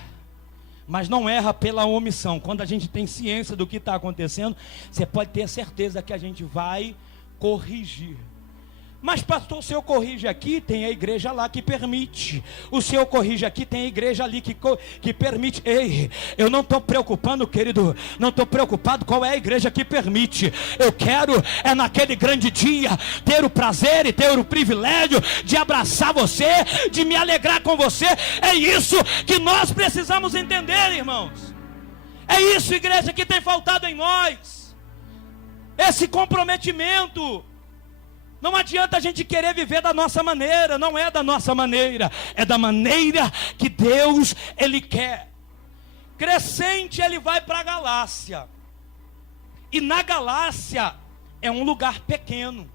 mas não erra pela omissão. Quando a gente tem ciência do que está acontecendo, você pode ter certeza que a gente vai corrigir. Mas pastor, o senhor corrige aqui, tem a igreja lá que permite. O senhor corrige aqui, tem a igreja ali que permite. Ei, eu não estou preocupando, querido, não estou preocupado qual é a igreja que permite. Eu quero naquele grande dia ter o prazer e ter o privilégio de abraçar você, de me alegrar com você. É isso que nós precisamos entender, irmãos. É isso, igreja, que tem faltado em nós. Esse comprometimento. Não adianta a gente querer viver da nossa maneira. Não é da nossa maneira, é da maneira que Deus, Ele quer. Crescente, ele vai para a Galácia. E na Galácia é um lugar pequeno.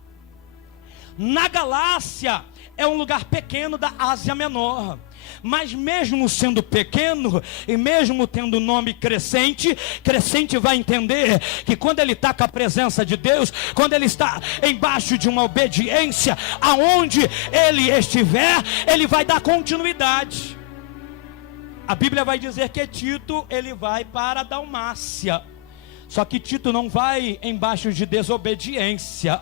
Na Galácia é um lugar pequeno da Ásia Menor. Mas mesmo sendo pequeno e mesmo tendo o nome Crescente, Crescente vai entender que quando ele está com a presença de Deus, quando ele está embaixo de uma obediência, aonde ele estiver, ele vai dar continuidade. A Bíblia vai dizer que Tito, ele vai para a Dalmácia. Só que Tito não vai embaixo de desobediência.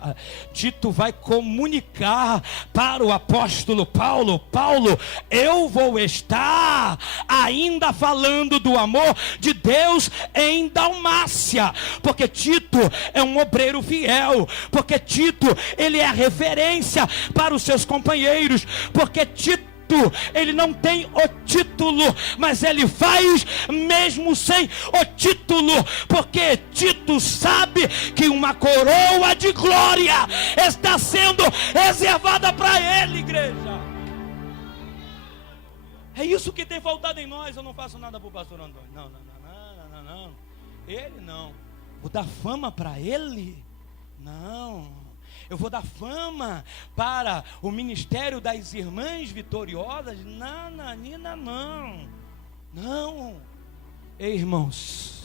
Tito vai comunicar para o apóstolo Paulo: Paulo, eu vou estar ainda falando do amor de Deus em Dalmácia, porque Tito é um obreiro fiel, porque Tito, ele é a referência para os seus companheiros, porque Tito, ele não tem o título, mas ele faz mesmo sem o título, porque Tito sabe que uma coroa de glória está sendo reservada para ele, igreja. É isso que tem faltado em nós. Eu não faço nada para o pastor Antônio. Não. Ele não. Vou dar fama para ele? Não. Eu vou dar fama para o ministério das irmãs vitoriosas? Nananina, não. Ei, irmãos,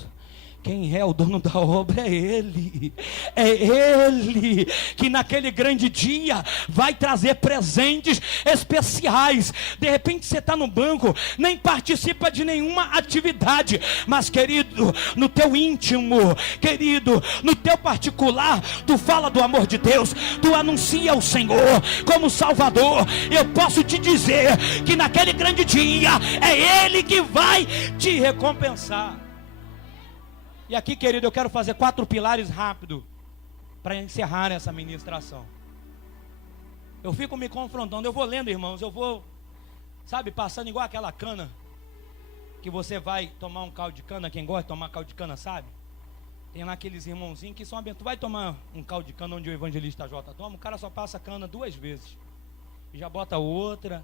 quem é o dono da obra é Ele. É Ele que naquele grande dia vai trazer presentes especiais. De repente você está no banco, nem participa de nenhuma atividade, mas querido, no teu íntimo, querido, no teu particular, tu fala do amor de Deus, tu anuncia o Senhor como Salvador. Eu posso te dizer que naquele grande dia é Ele que vai te recompensar. E aqui, querido, eu quero fazer 4 pilares rápido para encerrar essa ministração. Eu fico me confrontando, eu vou lendo, irmãos, eu vou, sabe, passando igual aquela cana que você vai tomar um caldo de cana. Quem gosta de tomar caldo de cana sabe? Tem lá aqueles irmãozinhos que são abençoados. Tu vai tomar um caldo de cana onde o evangelista J toma, o cara só passa a cana 2 vezes e já bota outra,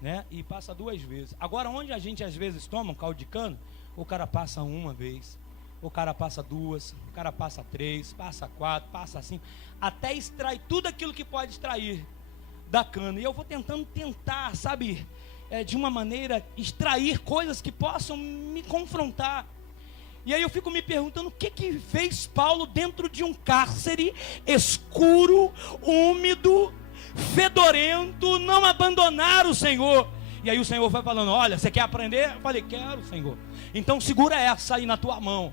né? E passa 2 vezes. Agora, onde a gente às vezes toma um caldo de cana, o cara passa 1 vez, o cara passa 2, o cara passa 3, passa 4, passa 5, até extrair tudo aquilo que pode extrair da cana. E eu vou tentar, sabe, de uma maneira, extrair coisas que possam me confrontar. E aí eu fico me perguntando, o que fez Paulo dentro de um cárcere escuro, úmido, fedorento, não abandonar o Senhor? E aí o Senhor vai falando: olha, você quer aprender? Eu falei: quero, Senhor. Então segura essa aí na tua mão.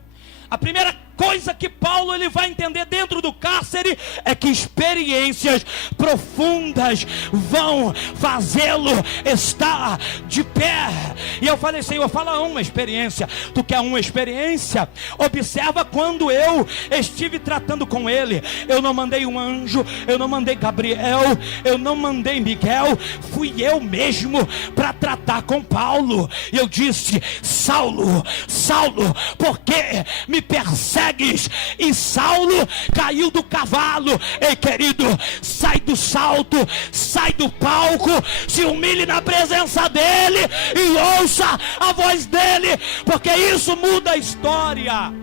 A primeira coisa que Paulo ele vai entender dentro do cárcere é que experiências profundas vão fazê-lo estar de pé. E eu falei: Senhor, fala uma experiência. Tu quer uma experiência? Observa quando eu estive tratando com ele. Eu não mandei um anjo, eu não mandei Gabriel, eu não mandei Miguel, fui eu mesmo para tratar com Paulo. E eu disse: Saulo, Saulo, por que me persegues? E Saulo caiu do cavalo. Ei, querido, sai do salto, sai do palco, se humilhe na presença dele e ouça a voz dele, porque isso muda a história.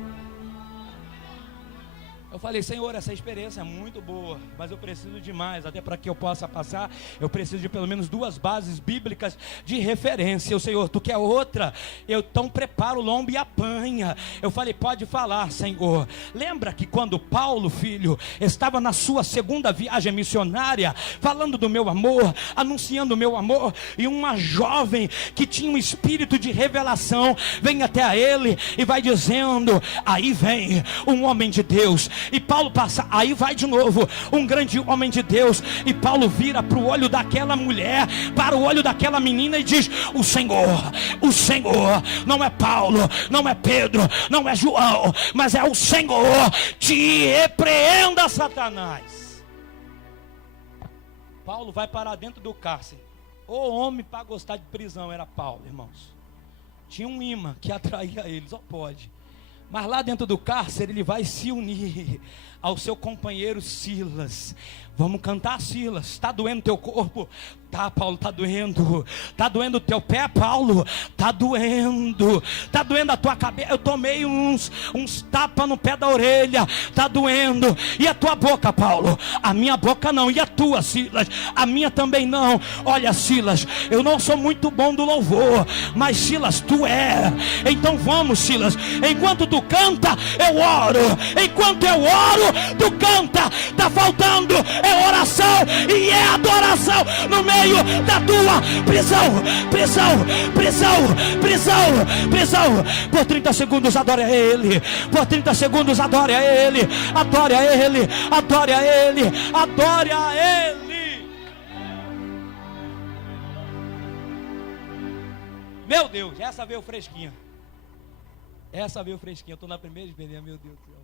Eu falei: Senhor, essa experiência é muito boa, mas eu preciso de mais. Até para que eu possa passar, eu preciso de pelo menos 2 bases bíblicas de referência. O Senhor, tu quer outra? Eu então preparo o lombo e apanha. Eu falei: pode falar, Senhor. Lembra que quando Paulo, filho, estava na sua 2ª viagem missionária, falando do meu amor, anunciando o meu amor, e uma jovem que tinha um espírito de revelação vem até a ele e vai dizendo: aí vem um homem de Deus. E Paulo passa, aí vai de novo um grande homem de Deus. E Paulo vira para o olho daquela mulher, para o olho daquela menina e diz: o Senhor, não é Paulo, não é Pedro, não é João, mas é o Senhor. Te repreenda, Satanás. Paulo vai parar dentro do cárcere. O homem para gostar de prisão era Paulo, irmãos. Tinha um imã que atraía ele, só pode. Mas lá dentro do cárcere ele vai se unir ao seu companheiro Silas. Vamos cantar, Silas. Está doendo teu corpo? Tá, Paulo, tá doendo. Tá doendo o teu pé, Paulo? Tá doendo. Tá doendo a tua cabeça? Eu tomei uns tapas no pé da orelha. Tá doendo. E a tua boca, Paulo? A minha boca não. E a tua, Silas? A minha também não. Olha, Silas, eu não sou muito bom do louvor, mas Silas, tu é. Então vamos, Silas. Enquanto tu canta, eu oro. Enquanto eu oro, tu canta. Tá faltando é oração e é adoração no meu meio da tua prisão. Prisão. Por 30 segundos adore a Ele. Por 30 segundos adore a Ele. Adore a Ele. Adore a Ele. Adore a Ele. Meu Deus, essa veio fresquinha. Eu estou na primeira experiência, meu Deus do céu.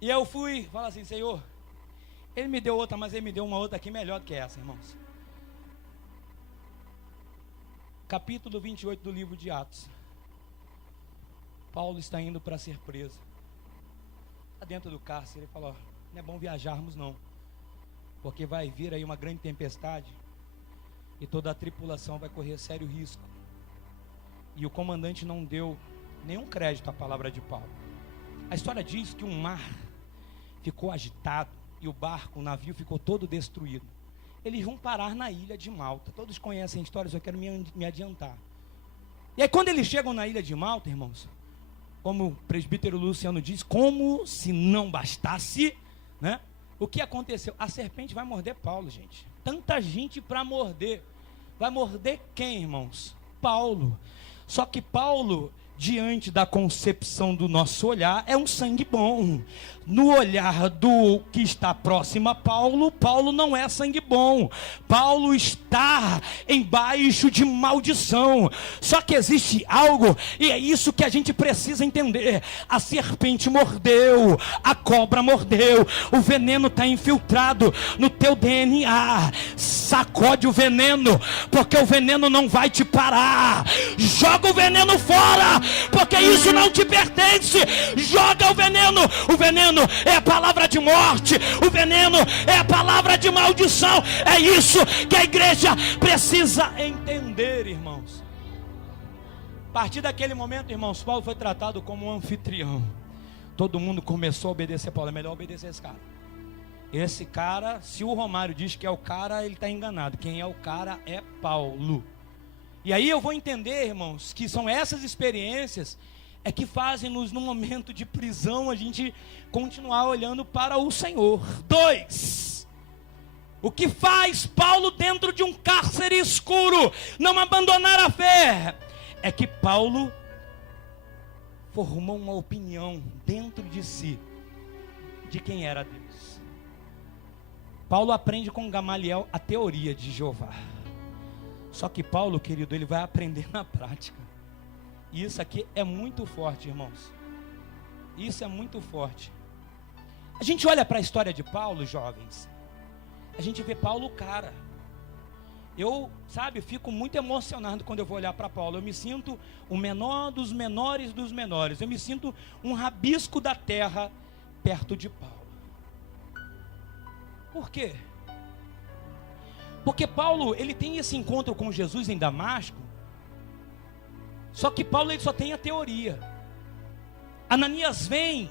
E eu fui, fala assim, Senhor, Ele me deu outra, mas Ele me deu uma outra aqui melhor do que essa, irmãos. Capítulo 28 do livro de Atos. Paulo está indo para ser preso. Está dentro do cárcere, ele falou, não é bom viajarmos não, porque vai vir aí uma grande tempestade, e toda a tripulação vai correr sério risco. E o comandante não deu nenhum crédito à palavra de Paulo. A história diz que um mar ficou agitado e o barco, o navio ficou todo destruído. Eles vão parar na ilha de Malta. Todos conhecem a história, só quero me adiantar. E aí quando eles chegam na ilha de Malta, irmãos, como o presbítero Luciano diz, como se não bastasse, né? O que aconteceu? A serpente vai morder Paulo, gente. Tanta gente para morder. Vai morder quem, irmãos? Paulo. Só que Paulo, diante da concepção do nosso olhar, é um sangue bom. No olhar do que está próximo a Paulo, Paulo não é sangue bom. Paulo está embaixo de maldição. Só que existe algo, e é isso que a gente precisa entender. A serpente mordeu, a cobra mordeu, o veneno está infiltrado no teu DNA. Sacode o veneno, porque o veneno não vai te parar. Joga o veneno fora, porque isso não te pertence. Joga o veneno. O veneno é a palavra de morte. O veneno é a palavra de maldição. É isso que a igreja precisa entender, irmãos. A partir daquele momento, irmãos, Paulo foi tratado como um anfitrião. Todo mundo começou a obedecer a Paulo. É melhor obedecer esse cara. Esse cara, se o Romário diz que é o cara, ele está enganado. Quem é o cara é Paulo. E aí eu vou entender, irmãos, que são essas experiências que fazem-nos, no momento de prisão, a gente continuar olhando para o Senhor. 2. O que faz Paulo dentro de um cárcere escuro não abandonar a fé? É que Paulo formou uma opinião dentro de si de quem era Deus. Paulo aprende com Gamaliel a teoria de Jeová. Só que Paulo, querido, ele vai aprender na prática. E isso aqui é muito forte, irmãos. Isso é muito forte. A gente olha para a história de Paulo, jovens. A gente vê Paulo cara. Eu, fico muito emocionado quando eu vou olhar para Paulo. Eu me sinto o menor dos menores dos menores. Eu me sinto um rabisco da terra perto de Paulo. Por quê? Porque Paulo, ele tem esse encontro com Jesus em Damasco. Só que Paulo, ele só tem a teoria. Ananias vem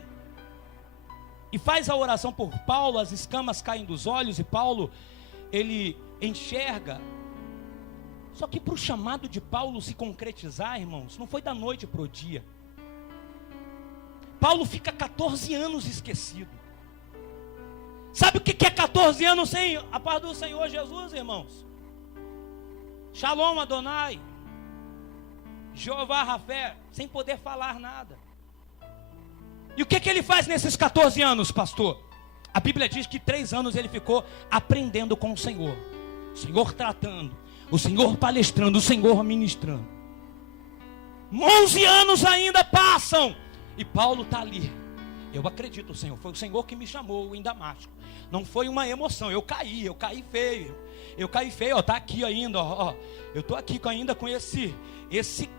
e faz a oração por Paulo, as escamas caem dos olhos e Paulo, ele enxerga. Só que para o chamado de Paulo se concretizar, irmãos, não foi da noite para o dia. Paulo fica 14 anos esquecido. Sabe o que é 14 anos sem a paz do Senhor Jesus, irmãos? Shalom Adonai, Jeová Rafé, sem poder falar nada. E o que ele faz nesses 14 anos, pastor? A Bíblia diz que 3 anos ele ficou aprendendo com o Senhor tratando, o Senhor palestrando, o Senhor ministrando. 11 anos ainda passam e Paulo está ali. Eu acredito, Senhor, foi o Senhor que me chamou em Damasco. Não foi uma emoção, eu caí feio, ó, tá aqui ainda, ó. Eu tô aqui ainda com esse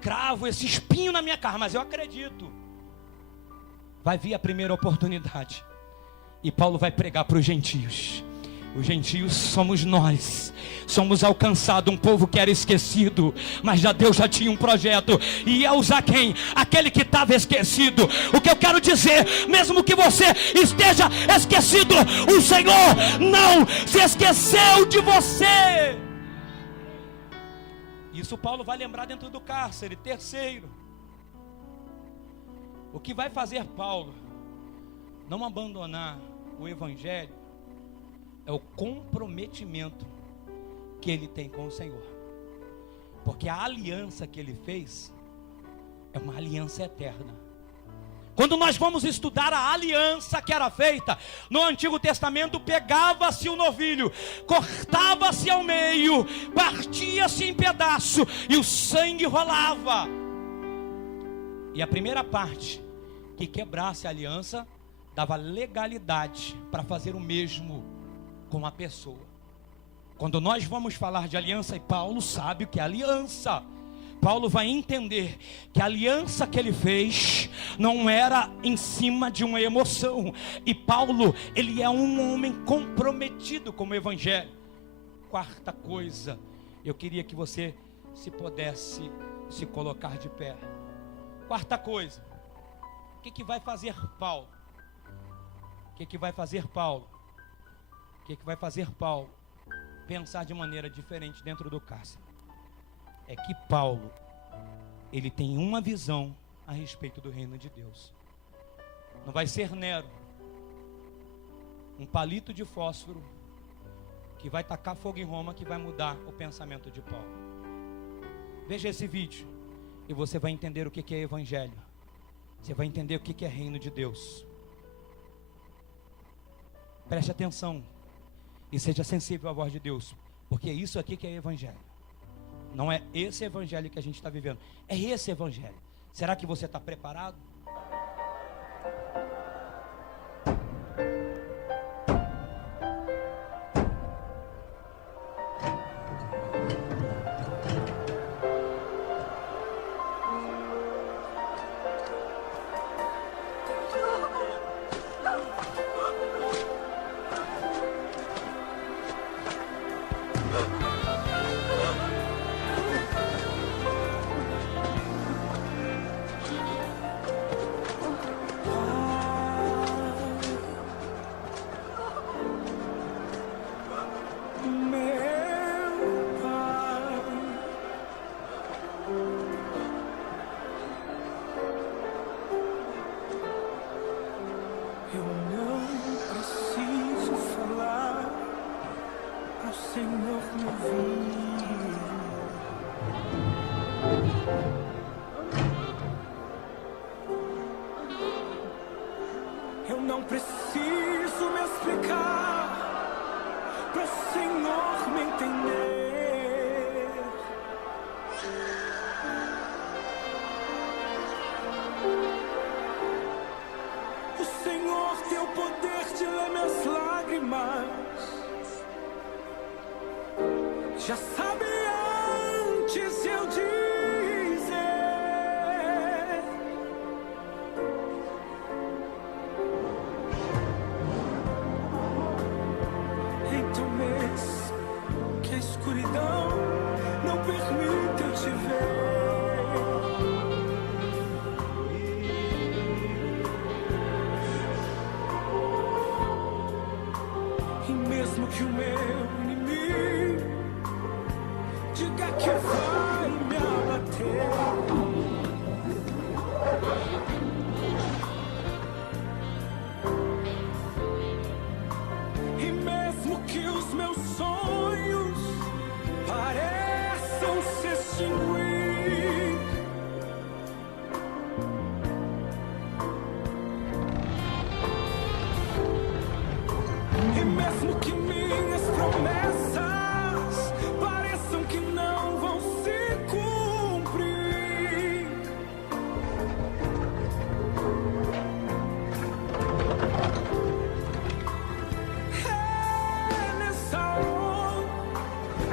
cravo, esse espinho na minha carne, mas eu acredito. Vai vir a primeira oportunidade e Paulo vai pregar para os gentios. Os gentios somos nós. Somos alcançados, um povo que era esquecido, mas Deus já tinha um projeto e ia usar quem? Aquele que estava esquecido. O que eu quero dizer, mesmo que você esteja esquecido, o Senhor não se esqueceu de você. Isso Paulo vai lembrar dentro do cárcere. 3, o que vai fazer Paulo não abandonar o evangelho é o comprometimento que ele tem com o Senhor. Porque a aliança que ele fez é uma aliança eterna. Quando nós vamos estudar a aliança que era feita no Antigo Testamento, pegava-se o novilho, cortava-se ao meio, partia-se em pedaço e o sangue rolava. E a primeira parte que quebrasse a aliança dava legalidade para fazer o mesmo com a pessoa. Quando nós vamos falar de aliança, e Paulo sabe o que é aliança, Paulo vai entender que a aliança que ele fez não era em cima de uma emoção. E Paulo, ele é um homem comprometido com o evangelho. Quarta coisa, eu queria que você, se pudesse, se colocar de pé. Quarta coisa, o que vai fazer Paulo? O que vai fazer Paulo? O que vai fazer Paulo pensar de maneira diferente dentro do cárcere? É que Paulo, ele tem uma visão a respeito do reino de Deus. Não vai ser Nero, um palito de fósforo, que vai tacar fogo em Roma, que vai mudar o pensamento de Paulo. Veja esse vídeo e você vai entender o que é evangelho. Você vai entender o que é reino de Deus. Preste atenção e seja sensível à voz de Deus, porque isso aqui que é evangelho. Não é esse evangelho que a gente está vivendo, é esse evangelho. Será que você está preparado? Eu não preciso falar para o Senhor me ouvir. Eu não preciso me explicar para o Senhor me entender. O Senhor tem o poder de ler minhas lágrimas. Já sabe antes de eu dizer. Então mesmo que a escuridão não permita eu te ver. E mesmo que o meu inimigo diga que vai me abater, e mesmo que os meus sonhos pareçam se extinguir, e mesmo que minhas promessas pareçam que não vão se cumprir, é nessa hora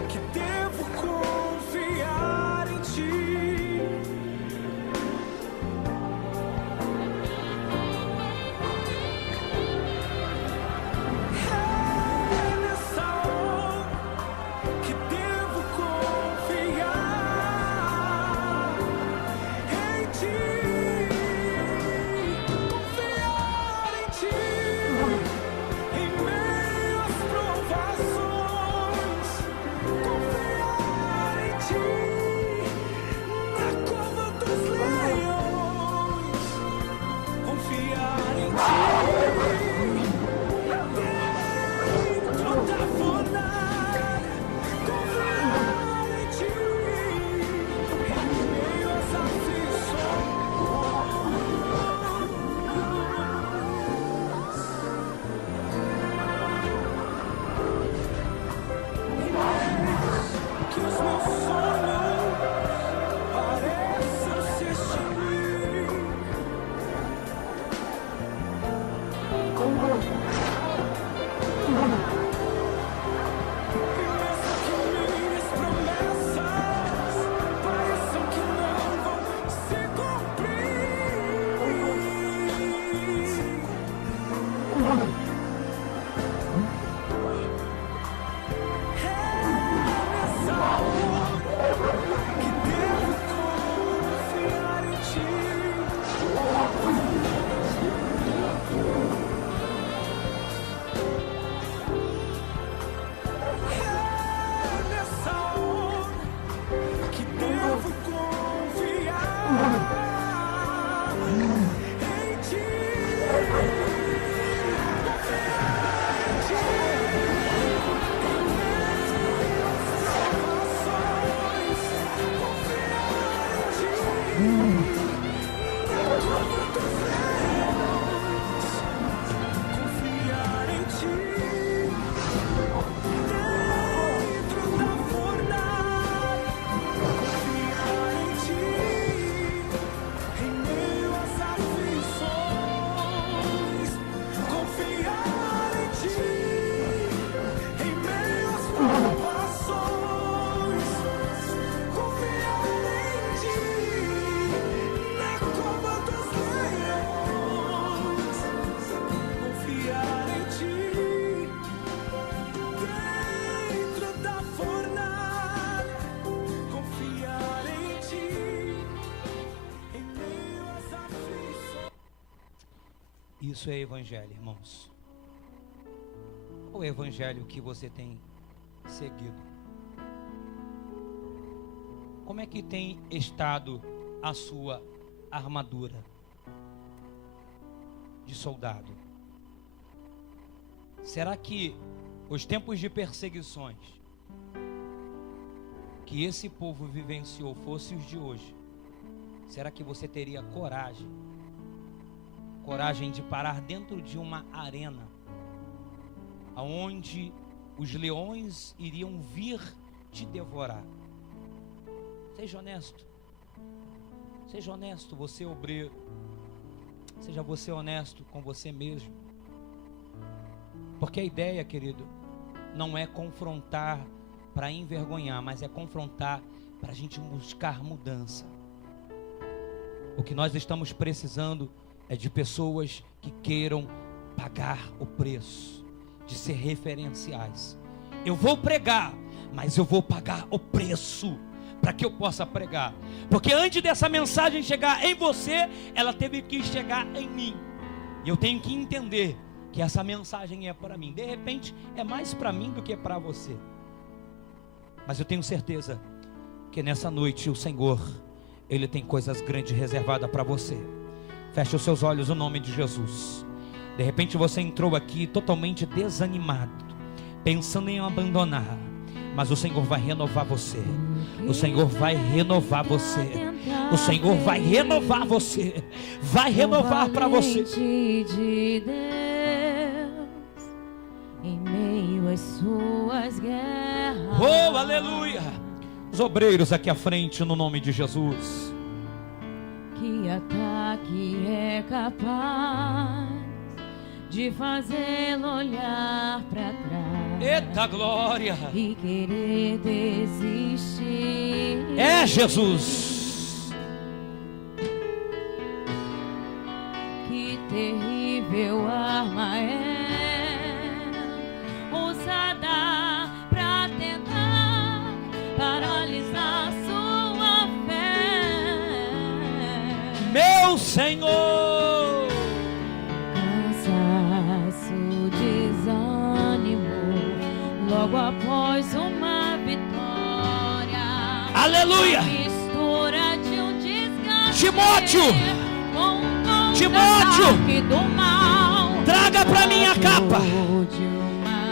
que devo confiar em ti. É Isso é evangelho, irmãos. Qual é o evangelho que você tem seguido? Como é que tem estado a sua armadura de soldado? Será que os tempos de perseguições que esse povo vivenciou fossem os de hoje? Será que você teria coragem de parar dentro de uma arena aonde os leões iriam vir te devorar? Seja honesto. Seja honesto, você obreiro. Seja você honesto com você mesmo. Porque a ideia, querido, não é confrontar para envergonhar, mas é confrontar para a gente buscar mudança. O que nós estamos precisando é de pessoas que queiram pagar o preço, de ser referenciais. Eu vou pregar, mas eu vou pagar o preço para que eu possa pregar. Porque antes dessa mensagem chegar em você, ela teve que chegar em mim. E eu tenho que entender que essa mensagem é para mim. De repente é mais para mim do que para você. Mas eu tenho certeza que nessa noite o Senhor, Ele tem coisas grandes reservadas para você. Feche os seus olhos no nome de Jesus. De repente você entrou aqui totalmente desanimado, pensando em abandonar. Mas o Senhor vai renovar você. O Senhor vai renovar você. O Senhor vai renovar você. Vai renovar para você. De Deus, em meio às suas guerras. Oh, aleluia! Os obreiros aqui à frente no nome de Jesus. Que ataque é capaz de fazê-lo olhar para trás. Eita glória! E querer desistir. É Jesus! Que terrível arma é usada para tentar paralisar sua fé. Meu Senhor! Cansaço, desânimo, logo após uma vitória. Aleluia! Mistura de um desgaste. Timóteo! Com um Timóteo! ataque do mal. Traga para mim a capa.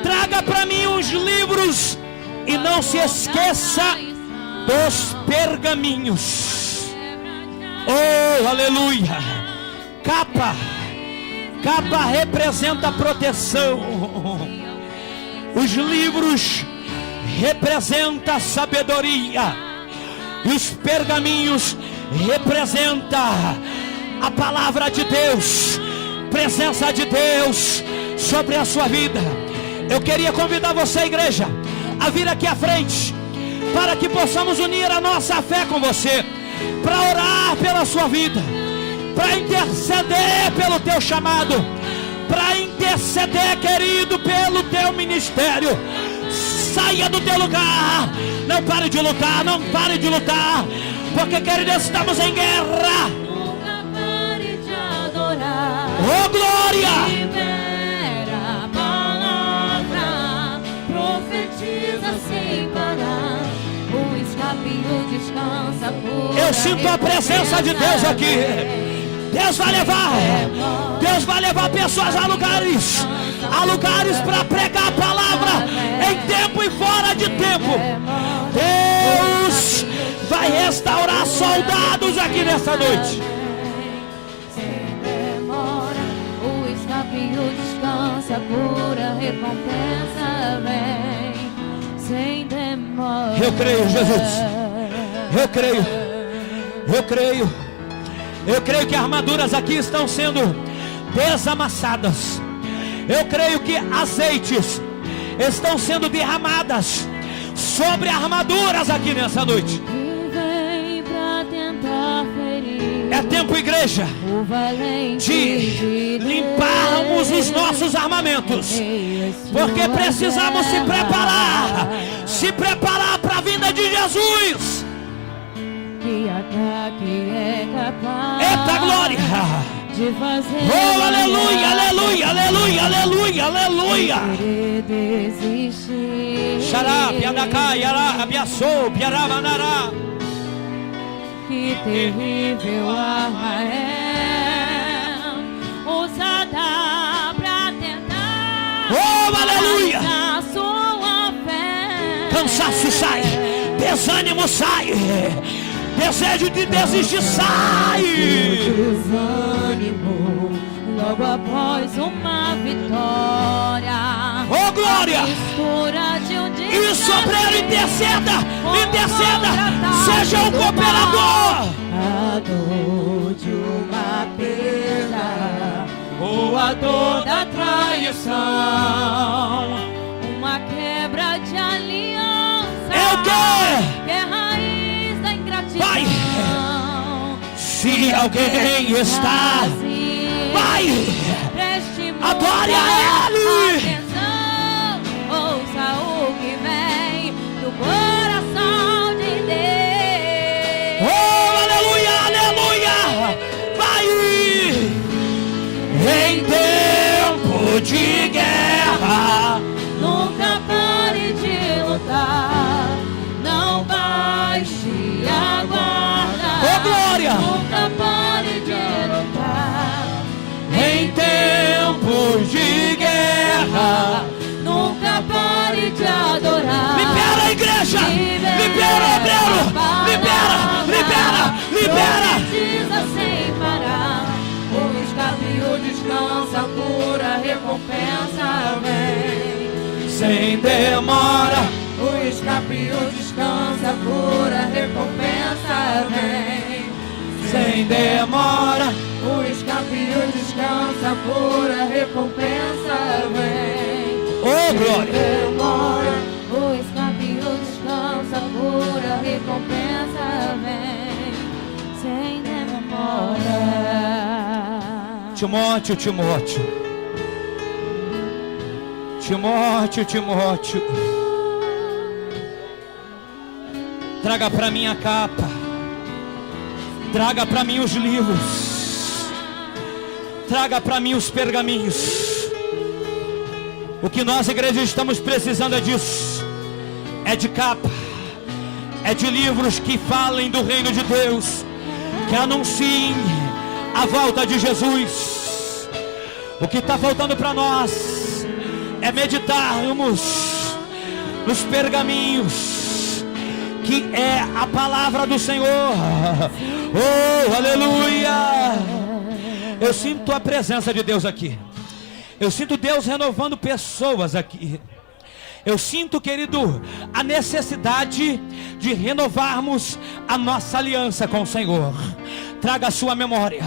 Traga para mim os livros. E não se esqueça dos pergaminhos. Oh, aleluia! Capa. Capa representa proteção. Os livros representam sabedoria. E os pergaminhos representam a palavra de Deus, presença de Deus sobre a sua vida. Eu queria convidar você, igreja, a vir aqui à frente, para que possamos unir a nossa fé com você, para orar pela sua vida, para interceder pelo teu chamado, para interceder, querido, pelo teu ministério. Saia do teu lugar, não pare de lutar, não pare de lutar, porque, querido, estamos em guerra. Nunca pare de adorar. Oh, glória! Libera a palavra, profetiza sem parar. O escape e o descansa por. Eu sinto a presença de Deus aqui. Deus vai levar pessoas a lugares para pregar a palavra em tempo e fora de tempo. Deus vai restaurar soldados aqui nessa noite. Sem demora, o escape e o descanso, a cura, recompensa vem. Sem demora. Eu creio, Jesus. Eu creio que armaduras aqui estão sendo desamassadas. Eu creio que azeites estão sendo derramadas sobre armaduras aqui nessa noite. Vem pra tentar ferir. É tempo, igreja, O valente de limparmos os nossos armamentos, porque precisamos se preparar para a vinda de Jesus. Que ataque é capaz. Eita glória! de fazer. Oh, aleluia, aleluia, aleluia, aleluia, aleluia. Querer desistir. Xará, piadacá, yará, abiaçou, piarabanará. Que terrível arma é usada pra tentar. Oh, aleluia. A sua fé. Cansaço sai, desânimo sai, desejo de desistir sai. Desânimo logo após uma vitória. Oh, glória! Mistura de um dia. Isso, obreiro, interceda, interceda, seja um cooperador. A dor de uma perda ou a dor da traição, uma quebra de aliança. É o quê? Que é raiz da ingratidão. Vai. Se alguém está, vai, adore a Ele. Atenção, ouça o que vem do coração de Deus. Oh, aleluia, aleluia. Vai. Em tempo de guerra, Nunca pare de lutar, não baixe a guarda. Oh, glória. Nunca pare de lutar, em tempos de guerra. nunca pare de adorar. Libera a igreja, libera o obreiro, libera, libera, libera. Precisa sem parar, o escape, o descanso, a cura, a recompensa vem. Sem demora, O escape, o descanso, a cura, a recompensa vem. sem demora. O escape, o descanso, a cura, a recompensa vem. Oh, glória. Demora. O escape, o descanso, a cura, a recompensa vem. Sem demora. Timóteo, Timóteo. Timóteo, Timóteo. Traga para mim a capa. Traga para mim os livros. Traga para mim os pergaminhos. O que nós, igreja, estamos precisando é disso. É de capa. É de livros que falem do reino de Deus, que anunciem a volta de Jesus. O que está faltando para nós é meditarmos nos pergaminhos, que é a palavra do Senhor. Oh, aleluia! Eu sinto a presença de Deus aqui. Eu sinto Deus renovando pessoas aqui. Eu sinto, querido, a necessidade de renovarmos a nossa aliança com o Senhor. Traga a sua memória.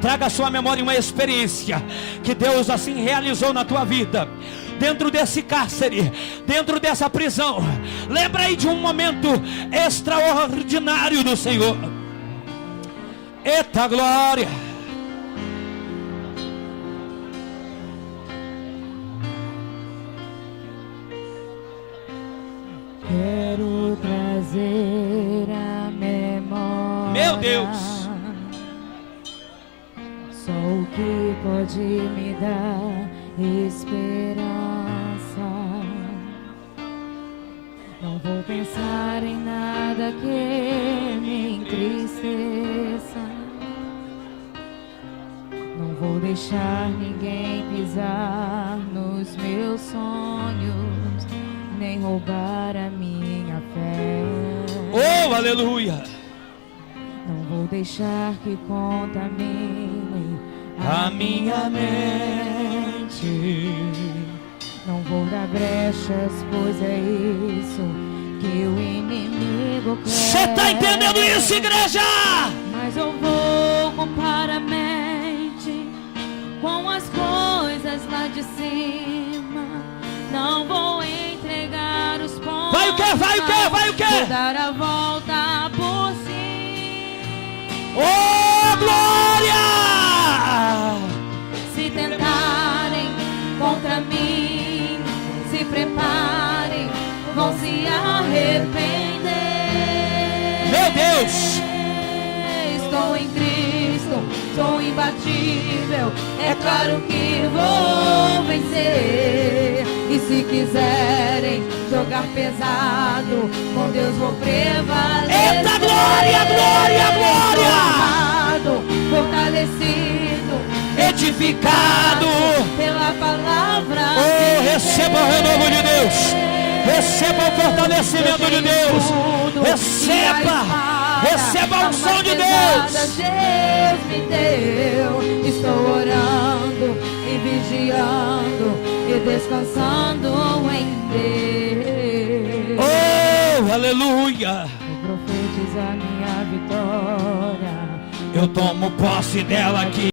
Traga a sua memória uma experiência que Deus assim realizou na tua vida. Dentro desse cárcere, dentro dessa prisão. Lembra aí de um momento extraordinário do Senhor. Eita glória! Quero trazer a memória. Meu Deus! Só o que pode me dar esperança. Não vou pensar em nada que me entristeça. Não vou deixar ninguém pisar nos meus sonhos, nem roubar a minha fé. Oh, aleluia! Não vou deixar que contamine A minha mente. Não vou dar brechas, pois é isso que o inimigo quer. Você está entendendo isso, igreja? Mas eu vou ocupar a mente com as coisas lá de cima. Não vou entregar os pontos. Vai o quê? Vai o quê? Vai o quê? Vou dar a volta por cima. Oh, glória! Se tentarem contra mim, se preparem, vão se arrepender. Meu Deus! Estou em Cristo, sou imbatível, é claro que vou vencer. E se quiserem jogar pesado, com Deus vou prevalecer. Eita, glória, glória, glória! Fortalecido, Edificado pela palavra. Oh, receba o renovo de Deus, receba o fortalecimento de Deus, receba a unção de Deus. Deus me deu, estou orando e vigiando e descansando em Deus. Oh, aleluia! Profetiza minha vitória, eu tomo posse dela aqui.